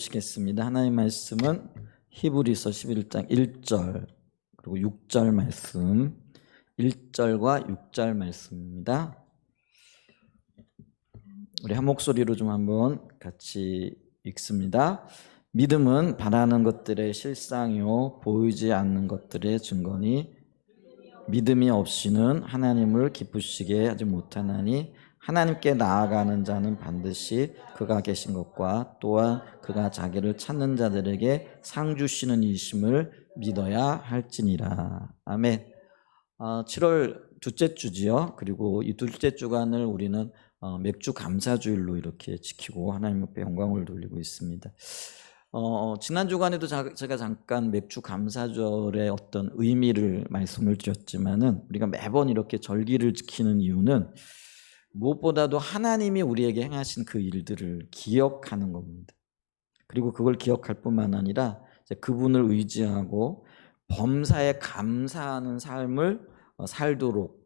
보시겠습니다. 하나님 말씀은 히브리서 11장 1절 그리고 6절 말씀, 1절과 6절 말씀입니다. 우리 한 목소리로 좀 한번 같이 읽습니다. 믿음은 바라는 것들의 실상이요 보이지 않는 것들의 증거니 믿음이 없이는 하나님을 기쁘시게 하지 못하나니 하나님께 나아가는 자는 반드시 그가 계신 것과 또한 그가 자기를 찾는 자들에게 상 주시는 이심을 믿어야 할지니라. 아멘. 7월 둘째 주지요. 그리고 이 둘째 주간을 우리는 맥주 감사주일로 이렇게 지키고 하나님 앞에 영광을 돌리고 있습니다. 지난 주간에도 제가 잠깐 맥주 감사절의 어떤 의미를 말씀을 드렸지만은 우리가 매번 이렇게 절기를 지키는 이유는 무엇보다도 하나님이 우리에게 행하신 그 일들을 기억하는 겁니다. 그리고 그걸 기억할 뿐만 아니라 그분을 의지하고 범사에 감사하는 삶을 살도록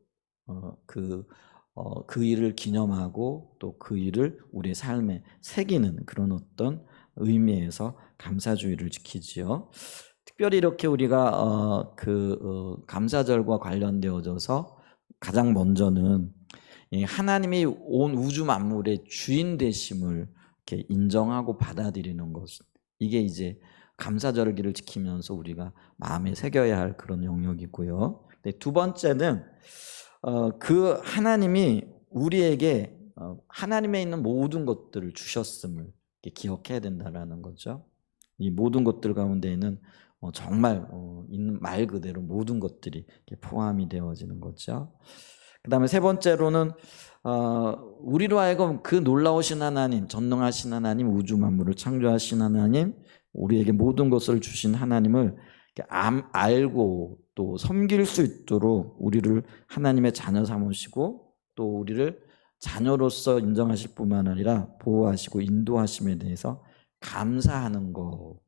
그 일을 기념하고 또 그 일을 우리의 삶에 새기는 그런 어떤 의미에서 감사주의를 지키지요. 특별히 이렇게 우리가 감사절과 관련되어져서 가장 먼저는 하나님이 온 우주 만물의 주인 되심을 이렇게 인정하고 받아들이는 것, 이게 이제 감사절기를 지키면서 우리가 마음에 새겨야 할 그런 영역이고요. 두 번째는 그 하나님이 우리에게 하나님에 있는 모든 것들을 주셨음을 기억해야 된다라는 거죠. 이 모든 것들 가운데에는 정말 있는 말 그대로 모든 것들이 포함이 되어지는 거죠. 그 다음에 세 번째로는 우리로 하여금 그 놀라우신 하나님, 전능하신 하나님, 우주 만물을 창조하신 하나님, 우리에게 모든 것을 주신 하나님을 알고 또 섬길 수 있도록 우리를 하나님의 자녀 삼으시고 또 우리를 자녀로서 인정하실 뿐만 아니라 보호하시고 인도하심에 대해서 감사하는 것,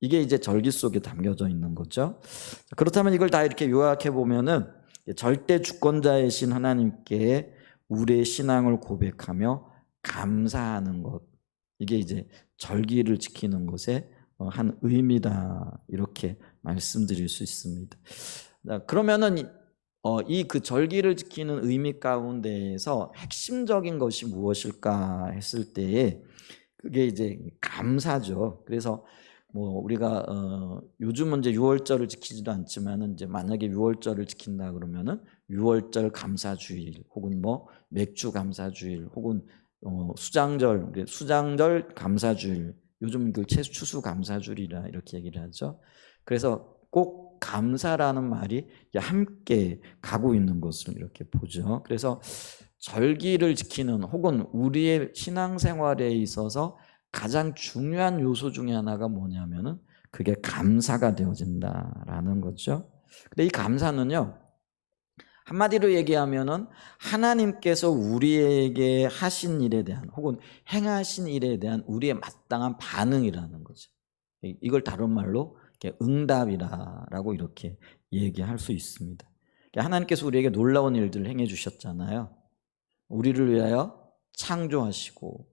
이게 이제 절기 속에 담겨져 있는 거죠. 그렇다면 이걸 다 이렇게 요약해 보면은 절대 주권자이신 하나님께 우리의 신앙을 고백하며 감사하는 것, 이게 이제 절기를 지키는 것의 한 의미다, 이렇게 말씀드릴 수 있습니다. 그러면은 이 그 절기를 지키는 의미 가운데에서 핵심적인 것이 무엇일까 했을 때에 그게 이제 감사죠. 그래서 뭐 우리가 요즘은 이제 유월절을 지키지도 않지만은 이제 만약에 유월절을 지킨다 그러면은 유월절 감사주일 혹은 뭐 맥주 감사주일 혹은 수장절 감사주일, 요즘 그 추수 감사주일이라 이렇게 얘기를 하죠. 그래서 꼭 감사라는 말이 함께 가고 있는 것을 이렇게 보죠. 그래서 절기를 지키는 혹은 우리의 신앙생활에 있어서 가장 중요한 요소 중에 하나가 뭐냐면은 그게 감사가 되어진다라는 거죠. 근데 이 감사는요, 한마디로 얘기하면은 하나님께서 우리에게 하신 일에 대한 혹은 행하신 일에 대한 우리의 마땅한 반응이라는 거죠. 이걸 다른 말로 응답이라고 이렇게 얘기할 수 있습니다. 하나님께서 우리에게 놀라운 일들을 행해 주셨잖아요. 우리를 위하여 창조하시고,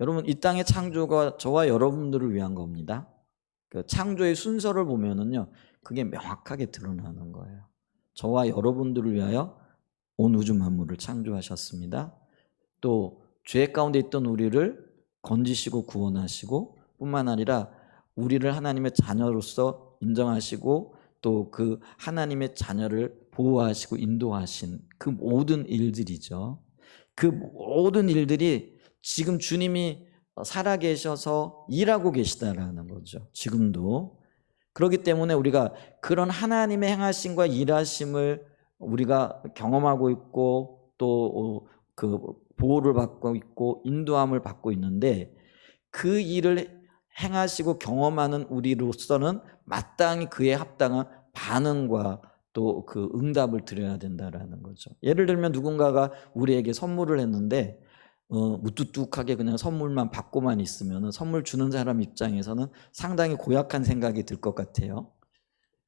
여러분 이 땅의 창조가 저와 여러분들을 위한 겁니다. 그 창조의 순서를 보면은요, 그게 명확하게 드러나는 거예요. 저와 여러분들을 위하여 온 우주 만물을 창조하셨습니다. 또 죄 가운데 있던 우리를 건지시고 구원하시고 뿐만 아니라 우리를 하나님의 자녀로서 인정하시고 또 그 하나님의 자녀를 보호하시고 인도하신 그 모든 일들이죠. 그 모든 일들이 지금 주님이 살아계셔서 일하고 계시다라는 거죠. 지금도. 그렇기 때문에 우리가 그런 하나님의 행하심과 일하심을 우리가 경험하고 있고 또 그 보호를 받고 있고 인도함을 받고 있는데, 그 일을 행하시고 경험하는 우리로서는 마땅히 그에 합당한 반응과 또 그 응답을 드려야 된다라는 거죠. 예를 들면 누군가가 우리에게 선물을 했는데 무뚝뚝하게 그냥 선물만 받고만 있으면 선물 주는 사람 입장에서는 상당히 고약한 생각이 들 것 같아요.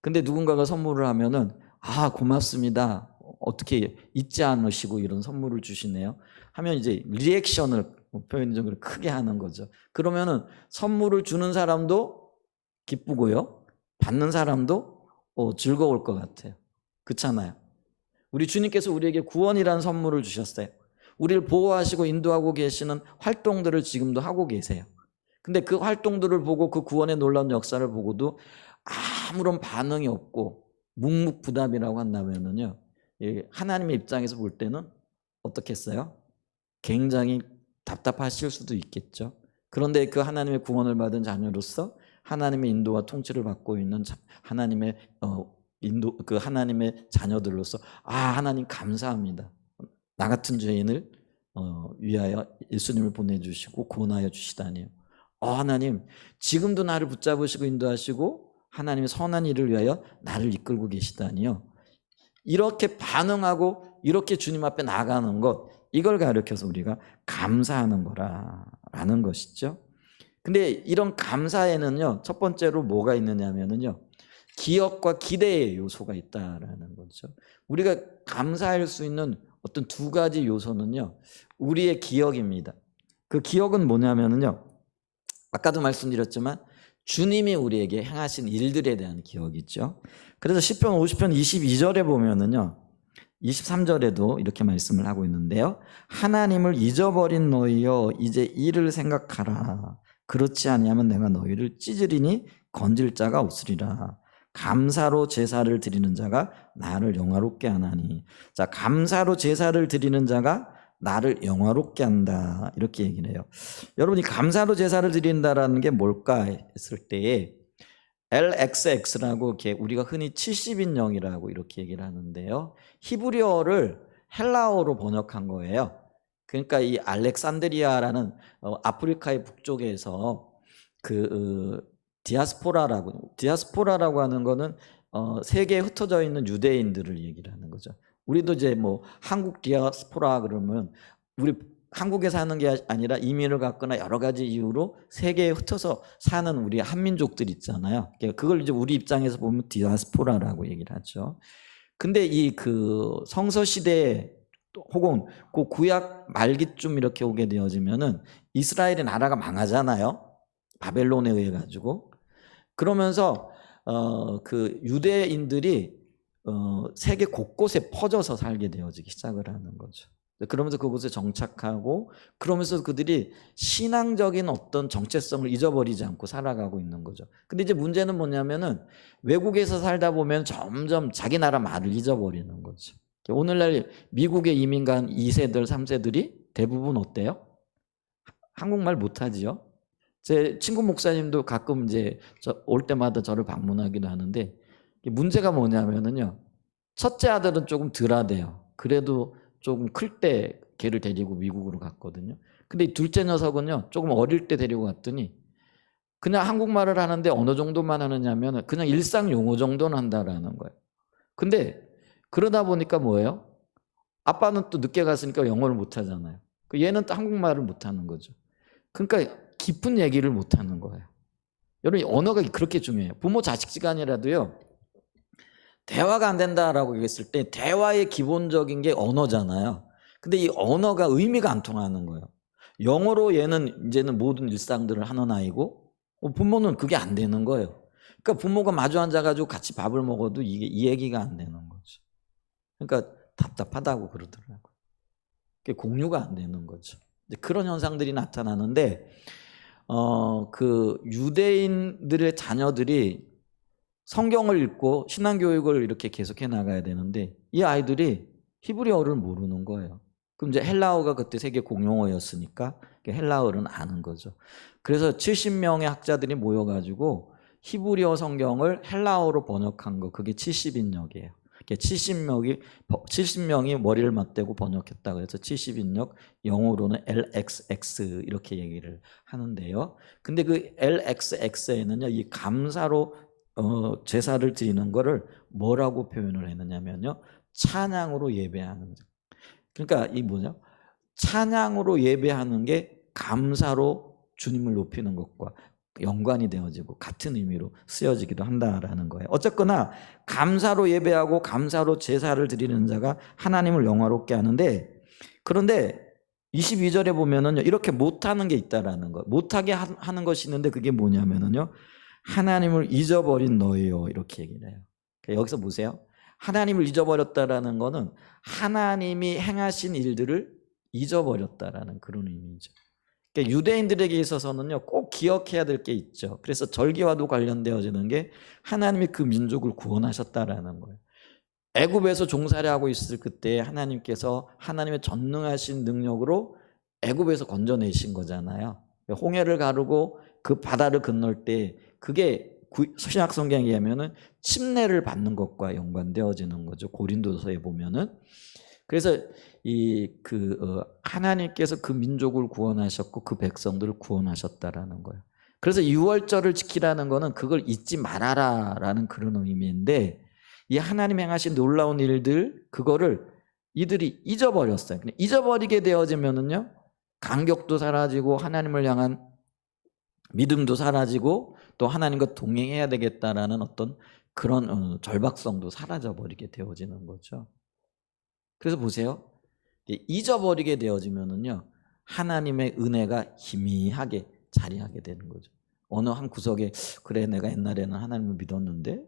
근데 누군가가 선물을 하면은 고맙습니다, 어떻게 잊지 않으시고 이런 선물을 주시네요 하면 이제 리액션을 뭐 표현이 좀 크게 하는 거죠. 그러면은 선물을 주는 사람도 기쁘고요, 받는 사람도 즐거울 것 같아요. 그렇잖아요. 우리 주님께서 우리에게 구원이라는 선물을 주셨어요. 우리를 보호하시고 인도하고 계시는 활동들을 지금도 하고 계세요. 근데 그 활동들을 보고 그 구원의 놀라운 역사를 보고도 아무런 반응이 없고 묵묵부답이라고 한다면은요, 하나님의 입장에서 볼 때는 어떻겠어요? 굉장히 답답하실 수도 있겠죠. 그런데 그 하나님의 구원을 받은 자녀로서 하나님의 인도와 통치를 받고 있는 하나님의 그 하나님의 자녀들로서 하나님 감사합니다. 나 같은 죄인을 위하여 예수님을 보내주시고 구원하여 주시다니요. 하나님, 지금도 나를 붙잡으시고 인도하시고 하나님의 선한 일을 위하여 나를 이끌고 계시다니요. 이렇게 반응하고 이렇게 주님 앞에 나가는 것, 이걸 가르쳐서 우리가 감사하는 거라는 것이죠. 근데 이런 감사에는요, 첫 번째로 뭐가 있느냐면요, 기억과 기대의 요소가 있다라는 거죠. 우리가 감사할 수 있는 어떤 두 가지 요소는요, 우리의 기억입니다. 그 기억은 뭐냐면요, 아까도 말씀드렸지만 주님이 우리에게 행하신 일들에 대한 기억이죠. 그래서 시편 50편 22절에 보면은요, 23절에도 이렇게 말씀을 하고 있는데요, 하나님을 잊어버린 너희여 이제 이를 생각하라. 그렇지 아니하면 내가 너희를 찢으리니 건질 자가 없으리라. 감사로 제사를 드리는 자가 나를 영화롭게 하나니. 자, 감사로 제사를 드리는 자가 나를 영화롭게 한다, 이렇게 얘기를 해요. 여러분이 감사로 제사를 드린다라는 게 뭘까 했을 때에 LXX라고 이렇게 우리가 흔히 70인령이라고 이렇게 얘기를 하는데요, 히브리어를 헬라어로 번역한 거예요. 그러니까 이 알렉산드리아라는 아프리카의 북쪽에서 그 디아스포라라고 하는 거는 세계에 흩어져 있는 유대인들을 얘기를 하는 거죠. 우리도 이제 뭐 한국 디아스포라 그러면 우리 한국에 사는 게 아니라 이민을 갔거나 여러 가지 이유로 세계에 흩어서 사는 우리 한민족들 있잖아요. 그걸 이제 우리 입장에서 보면 디아스포라라고 얘기를 하죠. 근데 이 그 성서 시대 혹은 그 구약 말기쯤 이렇게 오게 되어지면은 이스라엘의 나라가 망하잖아요. 바벨론에 의해 가지고. 그러면서 그 유대인들이 세계 곳곳에 퍼져서 살게 되어지기 시작을 하는 거죠. 그러면서 그곳에 정착하고, 그러면서 그들이 신앙적인 어떤 정체성을 잊어버리지 않고 살아가고 있는 거죠. 근데 이제 문제는 뭐냐면은 외국에서 살다 보면 점점 자기 나라 말을 잊어버리는 거죠. 오늘날 미국에 이민 간 2세들, 3세들이 대부분 어때요? 한국말 못하지요. 제 친구 목사님도 가끔 이제 올 때마다 저를 방문하기도 하는데, 문제가 뭐냐면은요, 첫째 아들은 조금 덜하대요. 그래도 조금 클 때 걔를 데리고 미국으로 갔거든요. 근데 이 둘째 녀석은요, 조금 어릴 때 데리고 갔더니 그냥 한국말을 하는데 어느 정도만 하느냐면 그냥 일상 용어 정도는 한다라는 거예요. 근데 그러다 보니까 뭐예요? 아빠는 또 늦게 갔으니까 영어를 못 하잖아요. 얘는 또 한국말을 못 하는 거죠. 그러니까 깊은 얘기를 못 하는 거예요. 여러분, 언어가 그렇게 중요해요. 부모 자식지간이라도요, 대화가 안 된다라고 얘기했을 때 대화의 기본적인 게 언어잖아요. 근데 이 언어가 의미가 안 통하는 거예요. 영어로 얘는 이제는 모든 일상들을 하는 아이고, 부모는 그게 안 되는 거예요. 그러니까 부모가 마주 앉아가지고 같이 밥을 먹어도 이게 이 얘기가 안 되는 거죠. 그러니까 답답하다고 그러더라고요. 그게 공유가 안 되는 거죠. 그런 현상들이 나타나는데, 그 유대인들의 자녀들이 성경을 읽고 신앙교육을 이렇게 계속해 나가야 되는데 이 아이들이 히브리어를 모르는 거예요. 그럼 이제 헬라어가 그때 세계 공용어였으니까 헬라어는 아는 거죠. 그래서 70명의 학자들이 모여가지고 히브리어 성경을 헬라어로 번역한 거, 그게 70인역이에요. 70명이 머리를 맞대고 번역했다 그래서 70인역, 영어로는 LXX 이렇게 얘기를 하는데요. 근데 그 LXX에는요, 이 감사로 제사를 드리는 거를 뭐라고 표현을 했느냐면요, 찬양으로 예배하는. 그러니까 이 뭐냐, 찬양으로 예배하는 게 감사로 주님을 높이는 것과 연관이 되어지고 같은 의미로 쓰여지기도 한다라는 거예요. 어쨌거나 감사로 예배하고 감사로 제사를 드리는 자가 하나님을 영화롭게 하는데, 그런데 22절에 보면은요, 이렇게 못하는 게 있다라는 거. 못하게 하는 것이 있는데 그게 뭐냐면은요, 하나님을 잊어버린 너예요. 이렇게 얘기를 해요. 그러니까 여기서 보세요. 하나님을 잊어버렸다라는 거는 하나님이 행하신 일들을 잊어버렸다라는 그런 의미죠. 그러니까 유대인들에게 있어서는요, 꼭 기억해야 될 게 있죠. 그래서 절기와도 관련되어지는 게 하나님이 그 민족을 구원하셨다라는 거예요. 애굽에서 종살이하고 있을 그때 하나님께서 하나님의 전능하신 능력으로 애굽에서 건져내신 거잖아요. 홍해를 가르고 그 바다를 건널 때 그게 신약 성경에 의하면은 침례를 받는 것과 연관되어지는 거죠. 고린도서에 보면은. 그래서 하나님께서 그 민족을 구원하셨고 그 백성들을 구원하셨다라는 거예요. 그래서 유월절을 지키라는 거는 그걸 잊지 말아라라는 그런 의미인데, 이 하나님 행하신 놀라운 일들 그거를 이들이 잊어버렸어요. 잊어버리게 되어지면은요, 간격도 사라지고 하나님을 향한 믿음도 사라지고 또 하나님과 동행해야 되겠다라는 어떤 그런 절박성도 사라져 버리게 되어지는 거죠. 그래서 보세요. 잊어버리게 되어지면은요, 하나님의 은혜가 희미하게 자리하게 되는 거죠. 어느 한 구석에 그래 내가 옛날에는 하나님을 믿었는데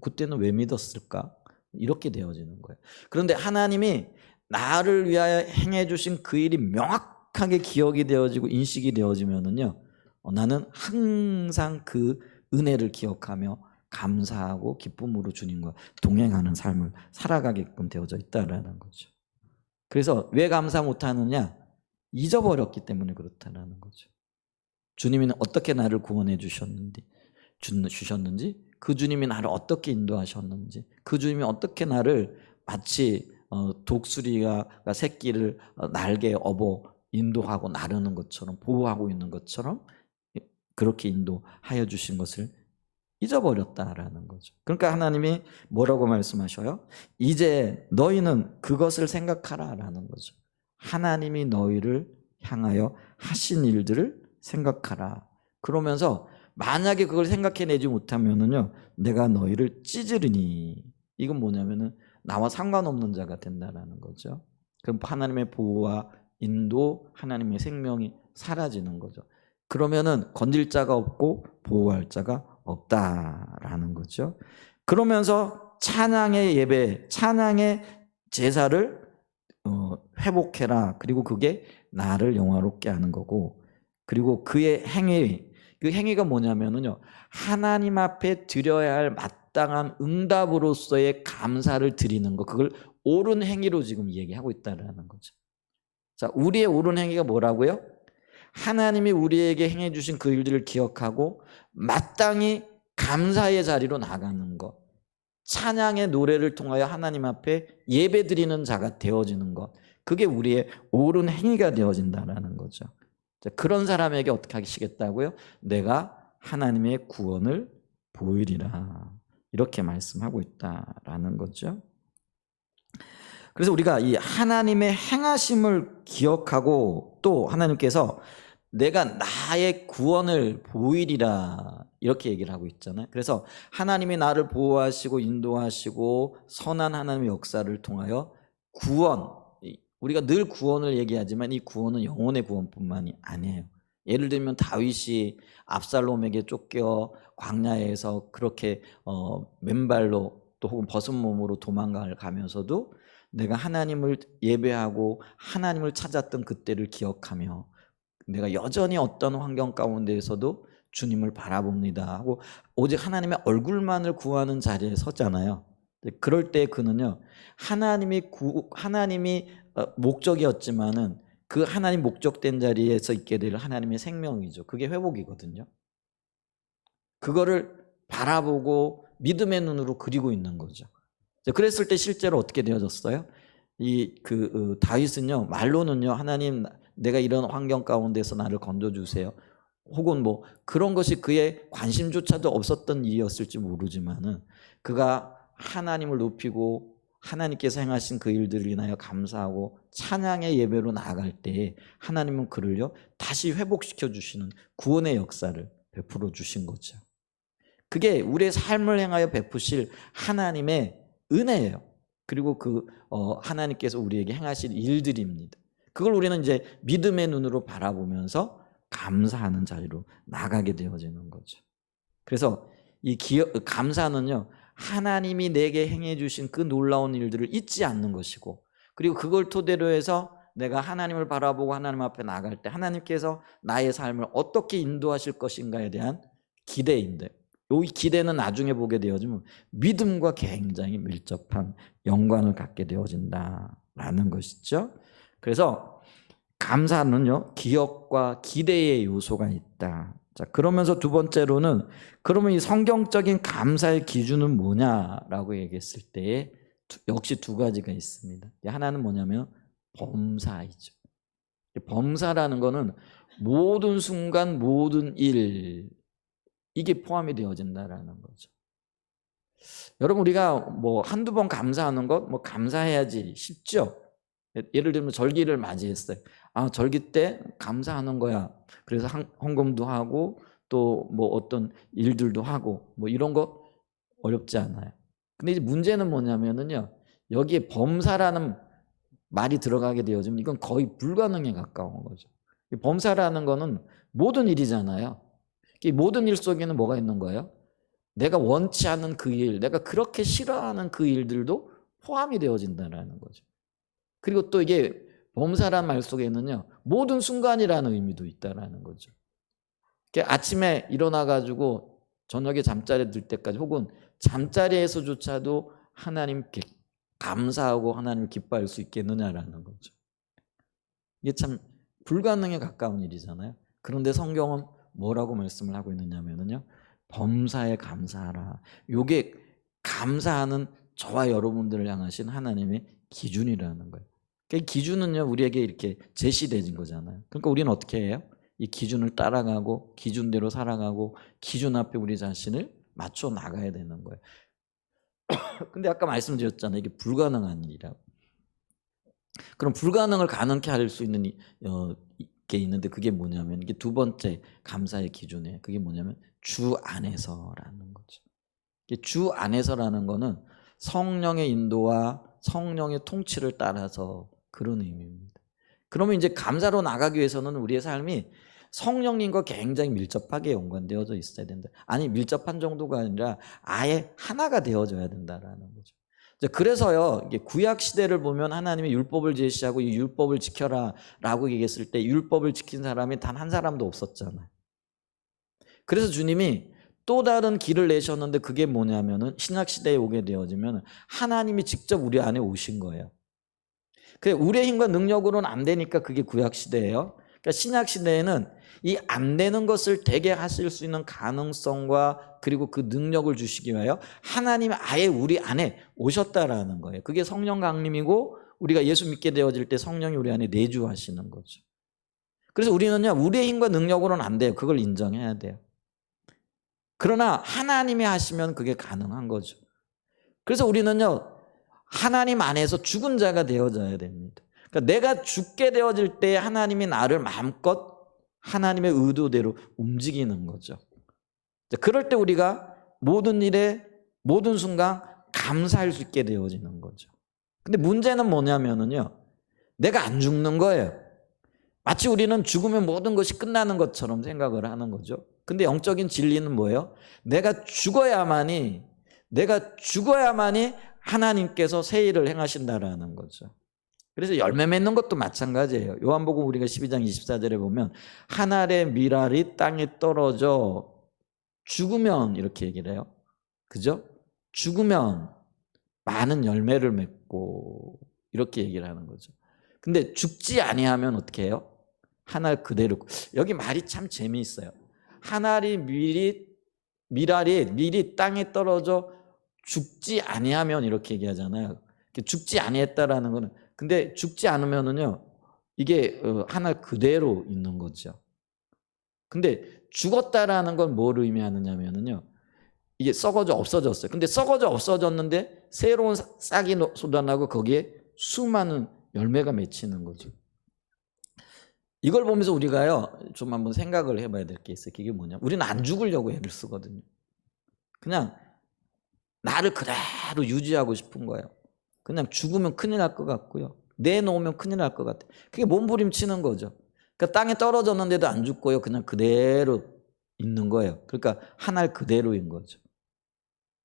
그때는 왜 믿었을까? 이렇게 되어지는 거예요. 그런데 하나님이 나를 위하여 행해 주신 그 일이 명확하게 기억이 되어지고 인식이 되어지면은요, 나는 항상 그 은혜를 기억하며 감사하고 기쁨으로 주님과 동행하는 삶을 살아가게끔 되어져 있다라는 거죠. 그래서 왜 감사 못하느냐? 잊어버렸기 때문에 그렇다는 거죠. 주님이 어떻게 나를 구원해 주셨는지, 그 주님이 나를 어떻게 인도하셨는지, 그 주님이 어떻게 나를 마치 독수리가 새끼를 날개에 업어 인도하고 나르는 것처럼, 보호하고 있는 것처럼 그렇게 인도하여 주신 것을 잊어버렸다라는 거죠. 그러니까 하나님이 뭐라고 말씀하셔요? 이제 너희는 그것을 생각하라라는 거죠. 하나님이 너희를 향하여 하신 일들을 생각하라. 그러면서 만약에 그걸 생각해내지 못하면은요, 내가 너희를 찢으리니. 이건 뭐냐면은 나와 상관없는 자가 된다라는 거죠. 그럼 하나님의 보호와 인도, 하나님의 생명이 사라지는 거죠. 그러면은 건질 자가 없고 보호할 자가 없다라는 거죠. 그러면서 찬양의 예배, 찬양의 제사를 회복해라. 그리고 그게 나를 영화롭게 하는 거고, 그리고 그의 행위, 그 행위가 뭐냐면은요, 하나님 앞에 드려야 할 마땅한 응답으로서의 감사를 드리는 거, 그걸 옳은 행위로 지금 얘기하고 있다라는 거죠. 자, 우리의 옳은 행위가 뭐라고요? 하나님이 우리에게 행해 주신 그 일들을 기억하고 마땅히 감사의 자리로 나가는 것, 찬양의 노래를 통하여 하나님 앞에 예배드리는 자가 되어지는 것, 그게 우리의 옳은 행위가 되어진다는 거죠. 그런 사람에게 어떻게 하시겠다고요? 내가 하나님의 구원을 보이리라, 이렇게 말씀하고 있다라는 거죠. 그래서 우리가 이 하나님의 행하심을 기억하고 또 하나님께서 내가 나의 구원을 보이리라, 이렇게 얘기를 하고 있잖아요. 그래서 하나님이 나를 보호하시고 인도하시고 선한 하나님의 역사를 통하여 구원, 우리가 늘 구원을 얘기하지만 이 구원은 영혼의 구원뿐만이 아니에요. 예를 들면 다윗이 압살롬에게 쫓겨 광야에서 그렇게 맨발로 또 혹은 벗은 몸으로 도망을 가면서도 내가 하나님을 예배하고 하나님을 찾았던 그때를 기억하며 내가 여전히 어떤 환경 가운데에서도 주님을 바라봅니다 하고 오직 하나님의 얼굴만을 구하는 자리에 섰잖아요. 그럴 때 그는요, 하나님이 목적이었지만은 그 하나님 목적된 자리에서 있게 될 하나님의 생명이죠. 그게 회복이거든요. 그거를 바라보고 믿음의 눈으로 그리고 있는 거죠. 그랬을 때 실제로 어떻게 되어졌어요? 다윗은요, 말로는요, 하나님 내가 이런 환경 가운데서 나를 건져주세요, 혹은 뭐 그런 것이 그의 관심조차도 없었던 일이었을지 모르지만은 그가 하나님을 높이고 하나님께서 행하신 그 일들을 인하여 감사하고 찬양의 예배로 나아갈 때 하나님은 그를요 다시 회복시켜 주시는 구원의 역사를 베풀어 주신 거죠. 그게 우리의 삶을 행하여 베푸실 하나님의 은혜예요. 그리고 하나님께서 우리에게 행하실 일들입니다. 그걸 우리는 이제 믿음의 눈으로 바라보면서 감사하는 자리로 나가게 되어지는 거죠. 그래서 이 감사는요, 하나님이 내게 행해 주신 그 놀라운 일들을 잊지 않는 것이고, 그리고 그걸 토대로 해서 내가 하나님을 바라보고 하나님 앞에 나갈 때 하나님께서 나의 삶을 어떻게 인도하실 것인가에 대한 기대인데, 이 기대는 나중에 보게 되어지면 믿음과 굉장히 밀접한 연관을 갖게 되어진다라는 것이죠. 그래서 감사는요, 기억과 기대의 요소가 있다. 자, 그러면서 두 번째로는, 그러면 이 성경적인 감사의 기준은 뭐냐라고 얘기했을 때 역시 두 가지가 있습니다. 하나는 뭐냐면 범사이죠. 범사라는 거는 모든 순간 모든 일, 이게 포함이 되어진다라는 거죠. 여러분, 우리가 뭐 한두 번 감사하는 것, 뭐 감사해야지 쉽죠. 예를 들면 절기를 맞이했어요. 아, 절기 때 감사하는 거야. 그래서 헌금도 하고 또 뭐 어떤 일들도 하고 뭐 이런 거 어렵지 않아요. 근데 이제 문제는 뭐냐면은요, 여기에 범사라는 말이 들어가게 되어지면 이건 거의 불가능에 가까운 거죠. 범사라는 거는 모든 일이잖아요. 이 모든 일 속에는 뭐가 있는 거예요? 내가 원치 않는 그 일, 내가 그렇게 싫어하는 그 일들도 포함이 되어진다는 거죠. 그리고 또 이게 범사란 말 속에는요, 모든 순간이라는 의미도 있다라는 거죠. 아침에 일어나 가지고 저녁에 잠자리에 들 때까지, 혹은 잠자리에서조차도 하나님께 감사하고 하나님을 기뻐할 수 있겠느냐라는 거죠. 이게 참 불가능에 가까운 일이잖아요. 그런데 성경은 뭐라고 말씀을 하고 있느냐면요, 범사에 감사하라. 요게 감사하는 저와 여러분들을 향하신 하나님의 기준이라는 거예요. 그 기준은요, 우리에게 이렇게 제시되진 거잖아요. 그러니까 우리는 어떻게 해요? 이 기준을 따라가고 기준대로 살아가고 기준 앞에 우리 자신을 맞춰 나가야 되는 거예요. 근데 아까 말씀드렸잖아요, 이게 불가능한 일이라고. 그럼 불가능을 가능케 할 수 있는 게 있는데, 그게 뭐냐면, 이게 두 번째 감사의 기준이에요. 그게 뭐냐면 주 안에서라는 거죠. 주 안에서라는 거는 성령의 인도와 성령의 통치를 따라서 그런 의미입니다. 그러면 이제 감사로 나가기 위해서는 우리의 삶이 성령님과 굉장히 밀접하게 연관되어져 있어야 된다. 아니, 밀접한 정도가 아니라 아예 하나가 되어져야 된다라는 거죠. 그래서요, 이게 구약 시대를 보면 하나님이 율법을 제시하고 이 율법을 지켜라라고 얘기했을 때 율법을 지킨 사람이 단 한 사람도 없었잖아요. 그래서 주님이 또 다른 길을 내셨는데, 그게 뭐냐면은 신약 시대에 오게 되어지면 하나님이 직접 우리 안에 오신 거예요. 우리의 힘과 능력으로는 안 되니까 그게 구약 시대예요. 그러니까 신약 시대에는 이 안 되는 것을 되게 하실 수 있는 가능성과 그리고 그 능력을 주시기 위하여 하나님이 아예 우리 안에 오셨다라는 거예요. 그게 성령 강림이고, 우리가 예수 믿게 되어질 때 성령이 우리 안에 내주하시는 거죠. 그래서 우리는요, 우리의 힘과 능력으로는 안 돼요. 그걸 인정해야 돼요. 그러나 하나님이 하시면 그게 가능한 거죠. 그래서 우리는요, 하나님 안에서 죽은 자가 되어져야 됩니다. 그러니까 내가 죽게 되어질 때 하나님이 나를 마음껏 하나님의 의도대로 움직이는 거죠. 그럴 때 우리가 모든 일에 모든 순간 감사할 수 있게 되어지는 거죠. 근데 문제는 뭐냐면은요, 내가 안 죽는 거예요. 마치 우리는 죽으면 모든 것이 끝나는 것처럼 생각을 하는 거죠. 근데 영적인 진리는 뭐예요? 내가 죽어야만이 하나님께서 새 일을 행하신다라는 거죠. 그래서 열매 맺는 것도 마찬가지예요. 요한복음 우리가 12장 24절에 보면 한 알의 밀알이 땅에 떨어져 죽으면, 이렇게 얘기를 해요. 그죠? 죽으면 많은 열매를 맺고, 이렇게 얘기를 하는 거죠. 근데 죽지 아니하면 어떻게 해요? 한 알 그대로. 여기 말이 참 재미있어요. 한 알이 밀알이 땅에 떨어져 죽지 아니하면, 이렇게 얘기하잖아요. 죽지 아니했다라는 거는, 근데 죽지 않으면은요, 이게 한 알 그대로 있는 거죠. 근데 죽었다라는 건 뭘 의미하느냐면요, 이게 썩어져 없어졌어요. 근데 썩어져 없어졌는데 새로운 싹이 솟아나고 거기에 수많은 열매가 맺히는 거죠. 이걸 보면서 우리가요, 좀 한번 생각을 해봐야 될 게 있어요. 그게 뭐냐? 우리는 안 죽으려고 애를 쓰거든요. 그냥 나를 그대로 유지하고 싶은 거예요. 그냥 죽으면 큰일 날 것 같고요. 내놓으면 큰일 날 것 같아. 그게 몸부림치는 거죠. 그러니까 땅에 떨어졌는데도 안 죽고요. 그냥 그대로 있는 거예요. 그러니까 하늘 그대로인 거죠.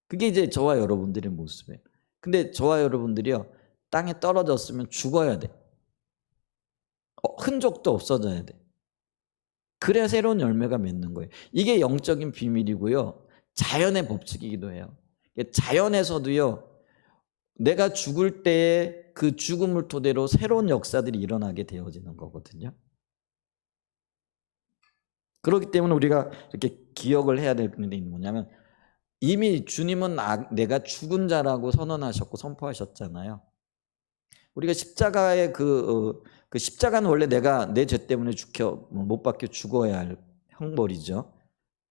그게 이제 저와 여러분들의 모습이에요. 근데 저와 여러분들이요, 땅에 떨어졌으면 죽어야 돼. 흔적도 없어져야 돼. 그래야 새로운 열매가 맺는 거예요. 이게 영적인 비밀이고요. 자연의 법칙이기도 해요. 자연에서도요, 내가 죽을 때에 그 죽음을 토대로 새로운 역사들이 일어나게 되어지는 거거든요. 그렇기 때문에 우리가 이렇게 기억을 해야 될 게 뭐냐면, 이미 주님은 내가 죽은 자라고 선언하셨고 선포하셨잖아요. 우리가 십자가의 그 십자가는 원래 내가 내 죄 때문에 못 박혀 죽어야 할 형벌이죠.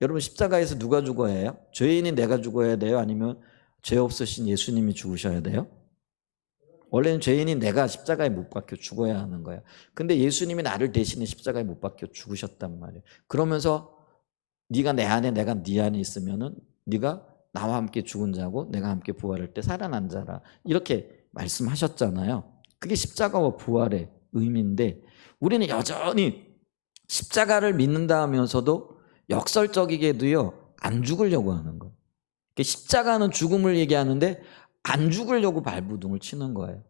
여러분, 십자가에서 누가 죽어야 해요? 죄인이 내가 죽어야 돼요? 아니면 죄 없으신 예수님이 죽으셔야 돼요? 원래는 죄인이 내가 십자가에 못 박혀 죽어야 하는 거예요. 근데 예수님이 나를 대신에 십자가에 못 박혀 죽으셨단 말이에요. 그러면서 네가 내 안에 내가 네 안에 있으면은 네가 나와 함께 죽은 자고 내가 함께 부활할 때 살아난 자라, 이렇게 말씀하셨잖아요. 그게 십자가와 부활의 의미인데, 우리는 여전히 십자가를 믿는다 하면서도 역설적이게도요, 안 죽으려고 하는 거예요. 십자가는 죽음을 얘기하는데 안 죽으려고 발부둥을 치는 거예요.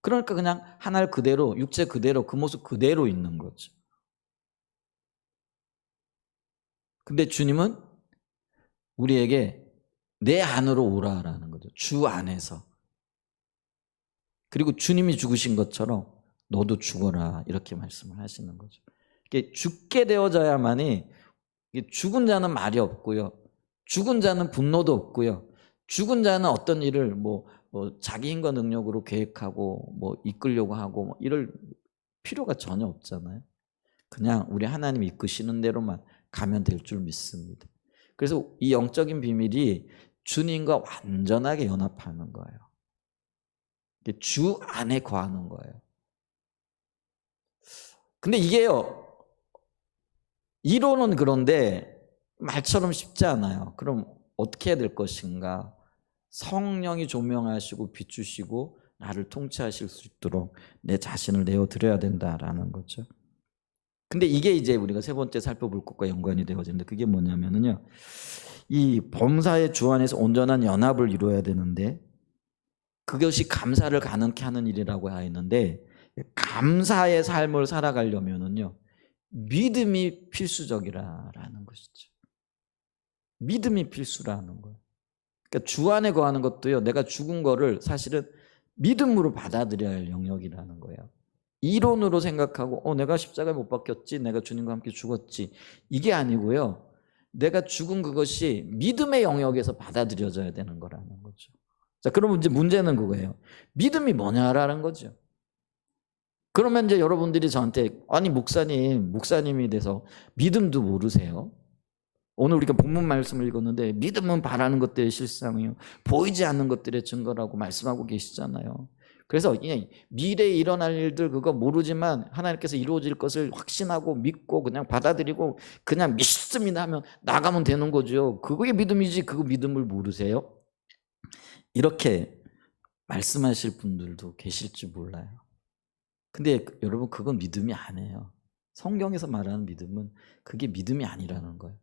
그러니까 그냥 하늘 그대로, 육체 그대로, 그 모습 그대로 있는 거죠. 근데 주님은 우리에게 내 안으로 오라라는 거죠. 주 안에서. 그리고 주님이 죽으신 것처럼 너도 죽어라, 이렇게 말씀을 하시는 거죠. 죽게 되어져야만이, 죽은 자는 말이 없고요, 죽은 자는 분노도 없고요, 죽은 자는 어떤 일을 자기 힘과 능력으로 계획하고 이끌려고 하고 이럴 필요가 전혀 없잖아요. 그냥 우리 하나님 이끄시는 대로만 가면 될 줄 믿습니다. 그래서 이 영적인 비밀이 주님과 완전하게 연합하는 거예요. 주 안에 거하는 거예요. 근데 이게요, 이론은 그런데 말처럼 쉽지 않아요. 그럼 어떻게 해야 될 것인가? 성령이 조명하시고 비추시고 나를 통치하실 수 있도록 내 자신을 내어드려야 된다라는 거죠. 근데 이게 이제 우리가 세 번째 살펴볼 것과 연관이 되어지는데, 그게 뭐냐면요, 이 범사의 주 안에서 온전한 연합을 이루어야 되는데, 그것이 감사를 가능케 하는 일이라고 하였는데, 감사의 삶을 살아가려면은요, 믿음이 필수적이라는 것이죠. 믿음이 필수라는 거예요. 그러니까 주 안에 거하는 것도요, 내가 죽은 거를 사실은 믿음으로 받아들여야 할 영역이라는 거예요. 이론으로 생각하고 내가 십자가에 못 박혔지, 내가 주님과 함께 죽었지, 이게 아니고요, 내가 죽은 그것이 믿음의 영역에서 받아들여져야 되는 거라는 거죠. 자, 그러면 이제 문제는 그거예요. 믿음이 뭐냐라는 거죠. 그러면 이제 여러분들이 저한테, 아니 목사님이 돼서 믿음도 모르세요? 오늘 우리가 본문 말씀을 읽었는데 믿음은 바라는 것들의 실상이요 보이지 않는 것들의 증거라고 말씀하고 계시잖아요. 그래서 미래에 일어날 일들 그거 모르지만 하나님께서 이루어질 것을 확신하고 믿고 그냥 받아들이고 그냥 믿습니다 하면 나가면 되는 거죠. 그게 믿음이지, 그거 믿음을 모르세요? 이렇게 말씀하실 분들도 계실지 몰라요. 근데 여러분, 그건 믿음이 아니에요. 성경에서 말하는 믿음은 그게 믿음이 아니라는 거예요.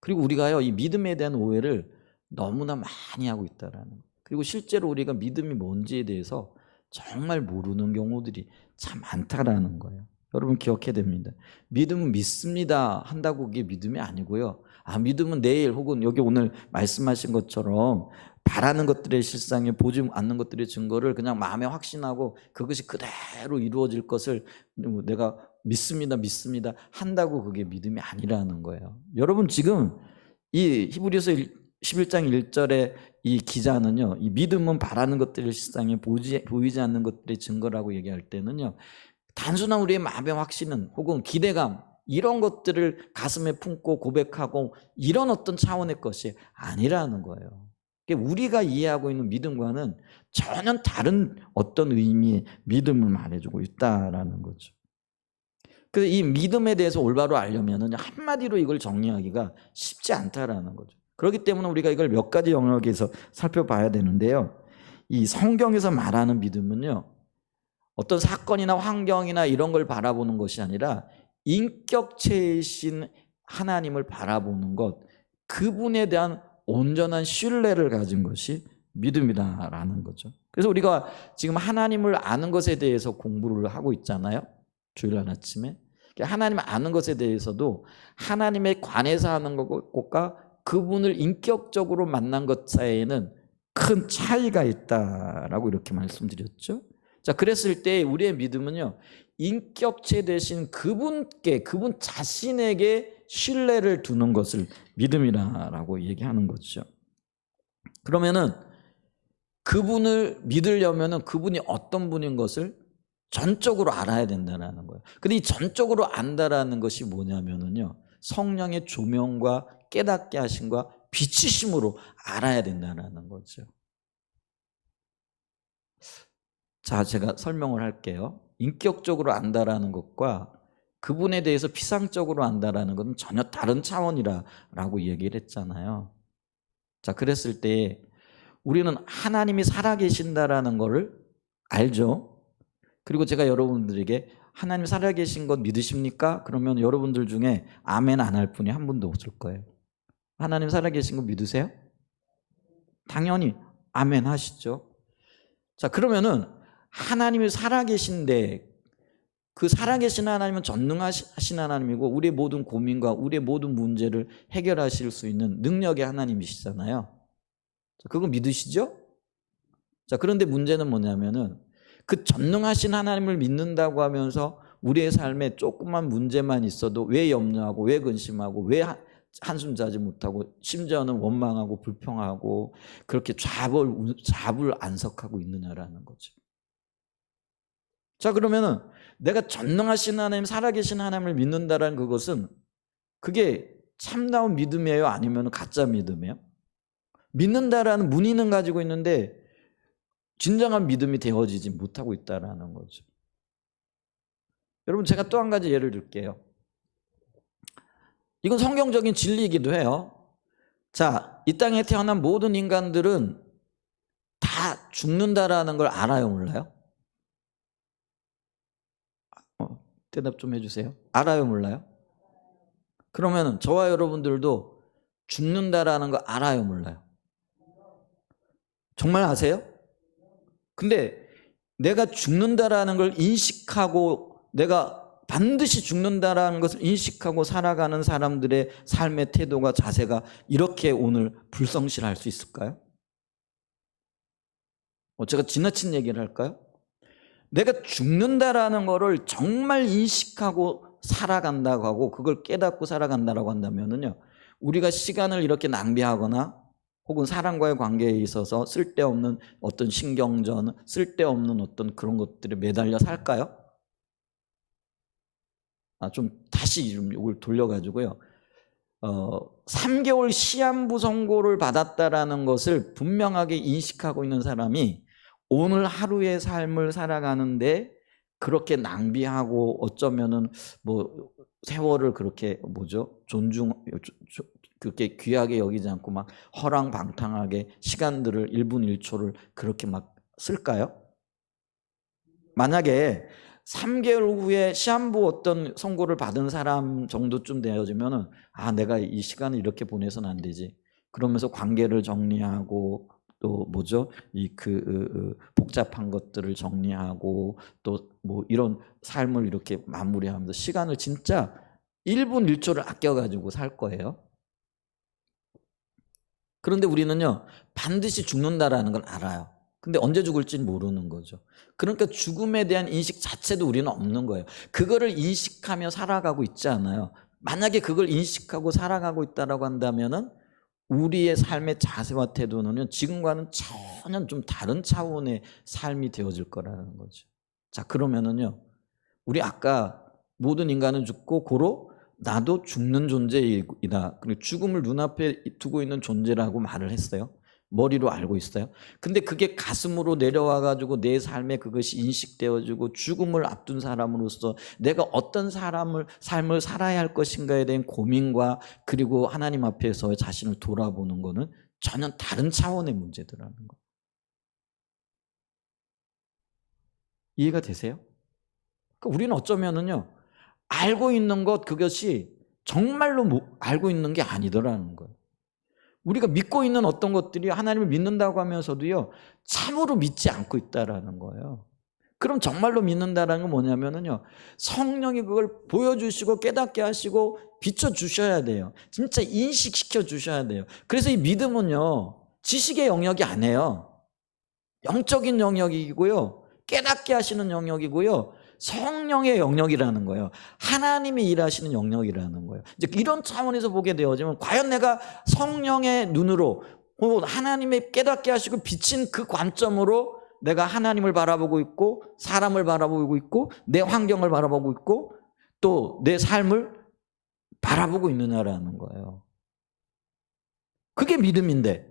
그리고 우리가요, 이 믿음에 대한 오해를 너무나 많이 하고 있다라는 거예요. 그리고 실제로 우리가 믿음이 뭔지에 대해서 정말 모르는 경우들이 참 많다라는 거예요. 여러분 기억해야 됩니다. 믿음은 믿습니다 한다고 그게 믿음이 아니고요, 믿음은 내일 혹은 여기 오늘 말씀하신 것처럼 바라는 것들의 실상에 보지 않는 것들의 증거를 그냥 마음에 확신하고 그것이 그대로 이루어질 것을 내가 믿습니다 한다고 그게 믿음이 아니라는 거예요. 여러분, 지금 이 히브리서 11장 1절에 이 기자는요, 이 믿음은 바라는 것들의 실상에 보이지 않는 것들의 증거라고 얘기할 때는요, 단순한 우리의 마음의 확신은 혹은 기대감, 이런 것들을 가슴에 품고 고백하고 이런 어떤 차원의 것이 아니라는 거예요. 우리가 이해하고 있는 믿음과는 전혀 다른 어떤 의미의 믿음을 말해주고 있다라는 거죠. 그래서 이 믿음에 대해서 올바로 알려면 한마디로 이걸 정리하기가 쉽지 않다라는 거죠. 그렇기 때문에 우리가 이걸 몇 가지 영역에서 살펴봐야 되는데요, 이 성경에서 말하는 믿음은요, 어떤 사건이나 환경이나 이런 걸 바라보는 것이 아니라 인격체이신 하나님을 바라보는 것, 그분에 대한 온전한 신뢰를 가진 것이 믿음이다라는 거죠. 그래서 우리가 지금 하나님을 아는 것에 대해서 공부를 하고 있잖아요. 주일날 아침에. 하나님을 아는 것에 대해서도 하나님에 관해서 하는 것과 그분을 인격적으로 만난 것 사이에는 큰 차이가 있다라고 이렇게 말씀드렸죠. 자, 그랬을 때 우리의 믿음은요, 인격체 대신 그분께, 그분 자신에게 신뢰를 두는 것을 믿음이라고 얘기하는 거죠. 그러면은 그분을 믿으려면은 그분이 어떤 분인 것을 전적으로 알아야 된다는 거예요. 근데 이 전적으로 안다라는 것이 뭐냐면은요, 성령의 조명과 깨닫게 하심과 비치심으로 알아야 된다는 거죠. 자, 제가 설명을 할게요. 인격적으로 안다라는 것과 그분에 대해서 피상적으로 안다라는 것은 전혀 다른 차원이라고 얘기를 했잖아요. 자, 그랬을 때 우리는 하나님이 살아계신다라는 것을 알죠. 그리고 제가 여러분들에게 하나님 살아계신 것 믿으십니까? 그러면 여러분들 중에 아멘 안 할 분이 한 분도 없을 거예요. 하나님 살아계신 거 믿으세요? 당연히 아멘 하시죠. 자, 그러면은 하나님이 살아계신데 그 살아계신 하나님은 전능하신 하나님이고 우리의 모든 고민과 우리의 모든 문제를 해결하실 수 있는 능력의 하나님이시잖아요. 그거 믿으시죠? 자, 그런데 문제는 뭐냐면은 그 전능하신 하나님을 믿는다고 하면서 우리의 삶에 조그만 문제만 있어도 왜 염려하고 왜 근심하고 왜 한숨 자지 못하고 심지어는 원망하고 불평하고 그렇게 좌불안석하고 있느냐라는 거죠. 자, 그러면은 내가 전능하신 하나님, 살아계신 하나님을 믿는다라는 그것은 그게 참다운 믿음이에요? 아니면 가짜 믿음이에요? 믿는다라는 문의는 가지고 있는데 진정한 믿음이 되어지지 못하고 있다라는 거죠. 여러분, 제가 또 한 가지 예를 들게요. 이건 성경적인 진리이기도 해요. 자, 이 땅에 태어난 모든 인간들은 다 죽는다라는 걸 알아요, 몰라요? 대답 좀 해주세요. 알아요, 몰라요? 그러면 저와 여러분들도 죽는다라는 거 알아요, 몰라요? 정말 아세요? 근데 내가 죽는다라는 걸 인식하고 내가 반드시 죽는다라는 것을 인식하고 살아가는 사람들의 삶의 태도가 자세가 이렇게 오늘 불성실할 수 있을까요? 제가 지나친 얘기를 할까요? 내가 죽는다라는 거를 정말 인식하고 살아간다고 하고 그걸 깨닫고 살아간다라고 한다면은요, 우리가 시간을 이렇게 낭비하거나 혹은 사람과의 관계에 있어서 쓸데없는 어떤 신경전, 쓸데없는 어떤 그런 것들에 매달려 살까요? 좀 다시 좀 이걸 돌려가지고요. 3개월 시한부 선고를 받았다라는 것을 분명하게 인식하고 있는 사람이 오늘 하루의 삶을 살아가는데 그렇게 낭비하고 어쩌면은 뭐 세월을 그렇게 그렇게 귀하게 여기지 않고 막 허랑방탕하게 시간들을 1분 1초를 그렇게 막 쓸까요? 만약에 3개월 후에 시한부 어떤 선고를 받은 사람 정도쯤 되어지면은 내가 이 시간을 이렇게 보내서는 안 되지. 그러면서 관계를 정리하고 또 복잡한 것들을 정리하고 또 뭐 이런 삶을 이렇게 마무리하면서 시간을 진짜 1분 1초를 아껴가지고 살 거예요. 그런데 우리는요, 반드시 죽는다라는 걸 알아요. 근데 언제 죽을지는 모르는 거죠. 그러니까 죽음에 대한 인식 자체도 우리는 없는 거예요. 그거를 인식하며 살아가고 있지 않아요. 만약에 그걸 인식하고 살아가고 있다라고 한다면은 우리의 삶의 자세와 태도는 지금과는 전혀 좀 다른 차원의 삶이 되어질 거라는 거죠. 자, 그러면은요, 우리 아까 모든 인간은 죽고 고로 나도 죽는 존재이다. 그리고 죽음을 눈앞에 두고 있는 존재라고 말을 했어요. 머리로 알고 있어요. 근데 그게 가슴으로 내려와 가지고 내 삶에 그것이 인식되어지고 죽음을 앞둔 사람으로서 내가 어떤 삶을 살아야 할 것인가에 대한 고민과 그리고 하나님 앞에서 자신을 돌아보는 거는 전혀 다른 차원의 문제더라는 거. 이해가 되세요? 그러니까 우리는 어쩌면은요, 알고 있는 것, 그것이 정말로 알고 있는 게 아니더라는 거예요. 우리가 믿고 있는 어떤 것들이 하나님을 믿는다고 하면서도요, 참으로 믿지 않고 있다라는 거예요. 그럼 정말로 믿는다라는 건 뭐냐면은요, 성령이 그걸 보여주시고 깨닫게 하시고 비춰주셔야 돼요. 진짜 인식시켜 주셔야 돼요. 그래서 이 믿음은요, 지식의 영역이 아니에요. 영적인 영역이고요, 깨닫게 하시는 영역이고요, 성령의 영역이라는 거예요. 하나님이 일하시는 영역이라는 거예요. 이제 이런 차원에서 보게 되어지면 과연 내가 성령의 눈으로 혹은 하나님의 깨닫게 하시고 비친 그 관점으로 내가 하나님을 바라보고 있고 사람을 바라보고 있고 내 환경을 바라보고 있고 또 내 삶을 바라보고 있느냐라는 거예요. 그게 믿음인데,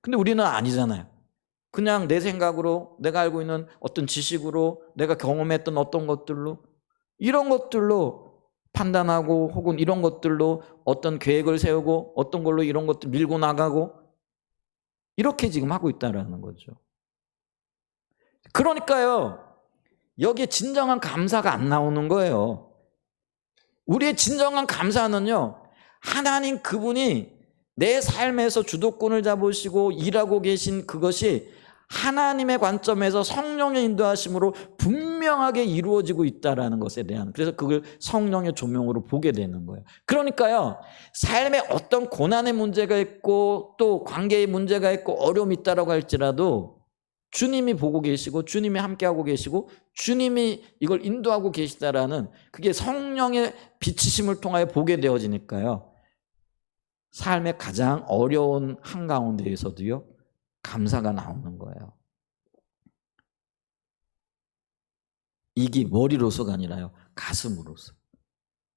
근데 우리는 아니잖아요. 그냥 내 생각으로, 내가 알고 있는 어떤 지식으로, 내가 경험했던 어떤 것들로, 이런 것들로 판단하고 혹은 이런 것들로 어떤 계획을 세우고 어떤 걸로 이런 것들 밀고 나가고 이렇게 지금 하고 있다는 거죠. 그러니까요, 여기에 진정한 감사가 안 나오는 거예요. 우리의 진정한 감사는요, 하나님 그분이 내 삶에서 주도권을 잡으시고 일하고 계신 그것이 하나님의 관점에서 성령의 인도하심으로 분명하게 이루어지고 있다는 것에 대한, 그래서 그걸 성령의 조명으로 보게 되는 거예요. 그러니까요, 삶에 어떤 고난의 문제가 있고 또 관계의 문제가 있고 어려움이 있다라고 할지라도 주님이 보고 계시고 주님이 함께하고 계시고 주님이 이걸 인도하고 계시다라는, 그게 성령의 비치심을 통하여 보게 되어지니까요, 삶의 가장 어려운 한가운데에서도요, 감사가 나오는 거예요. 이게 머리로서가 아니라요, 가슴으로서.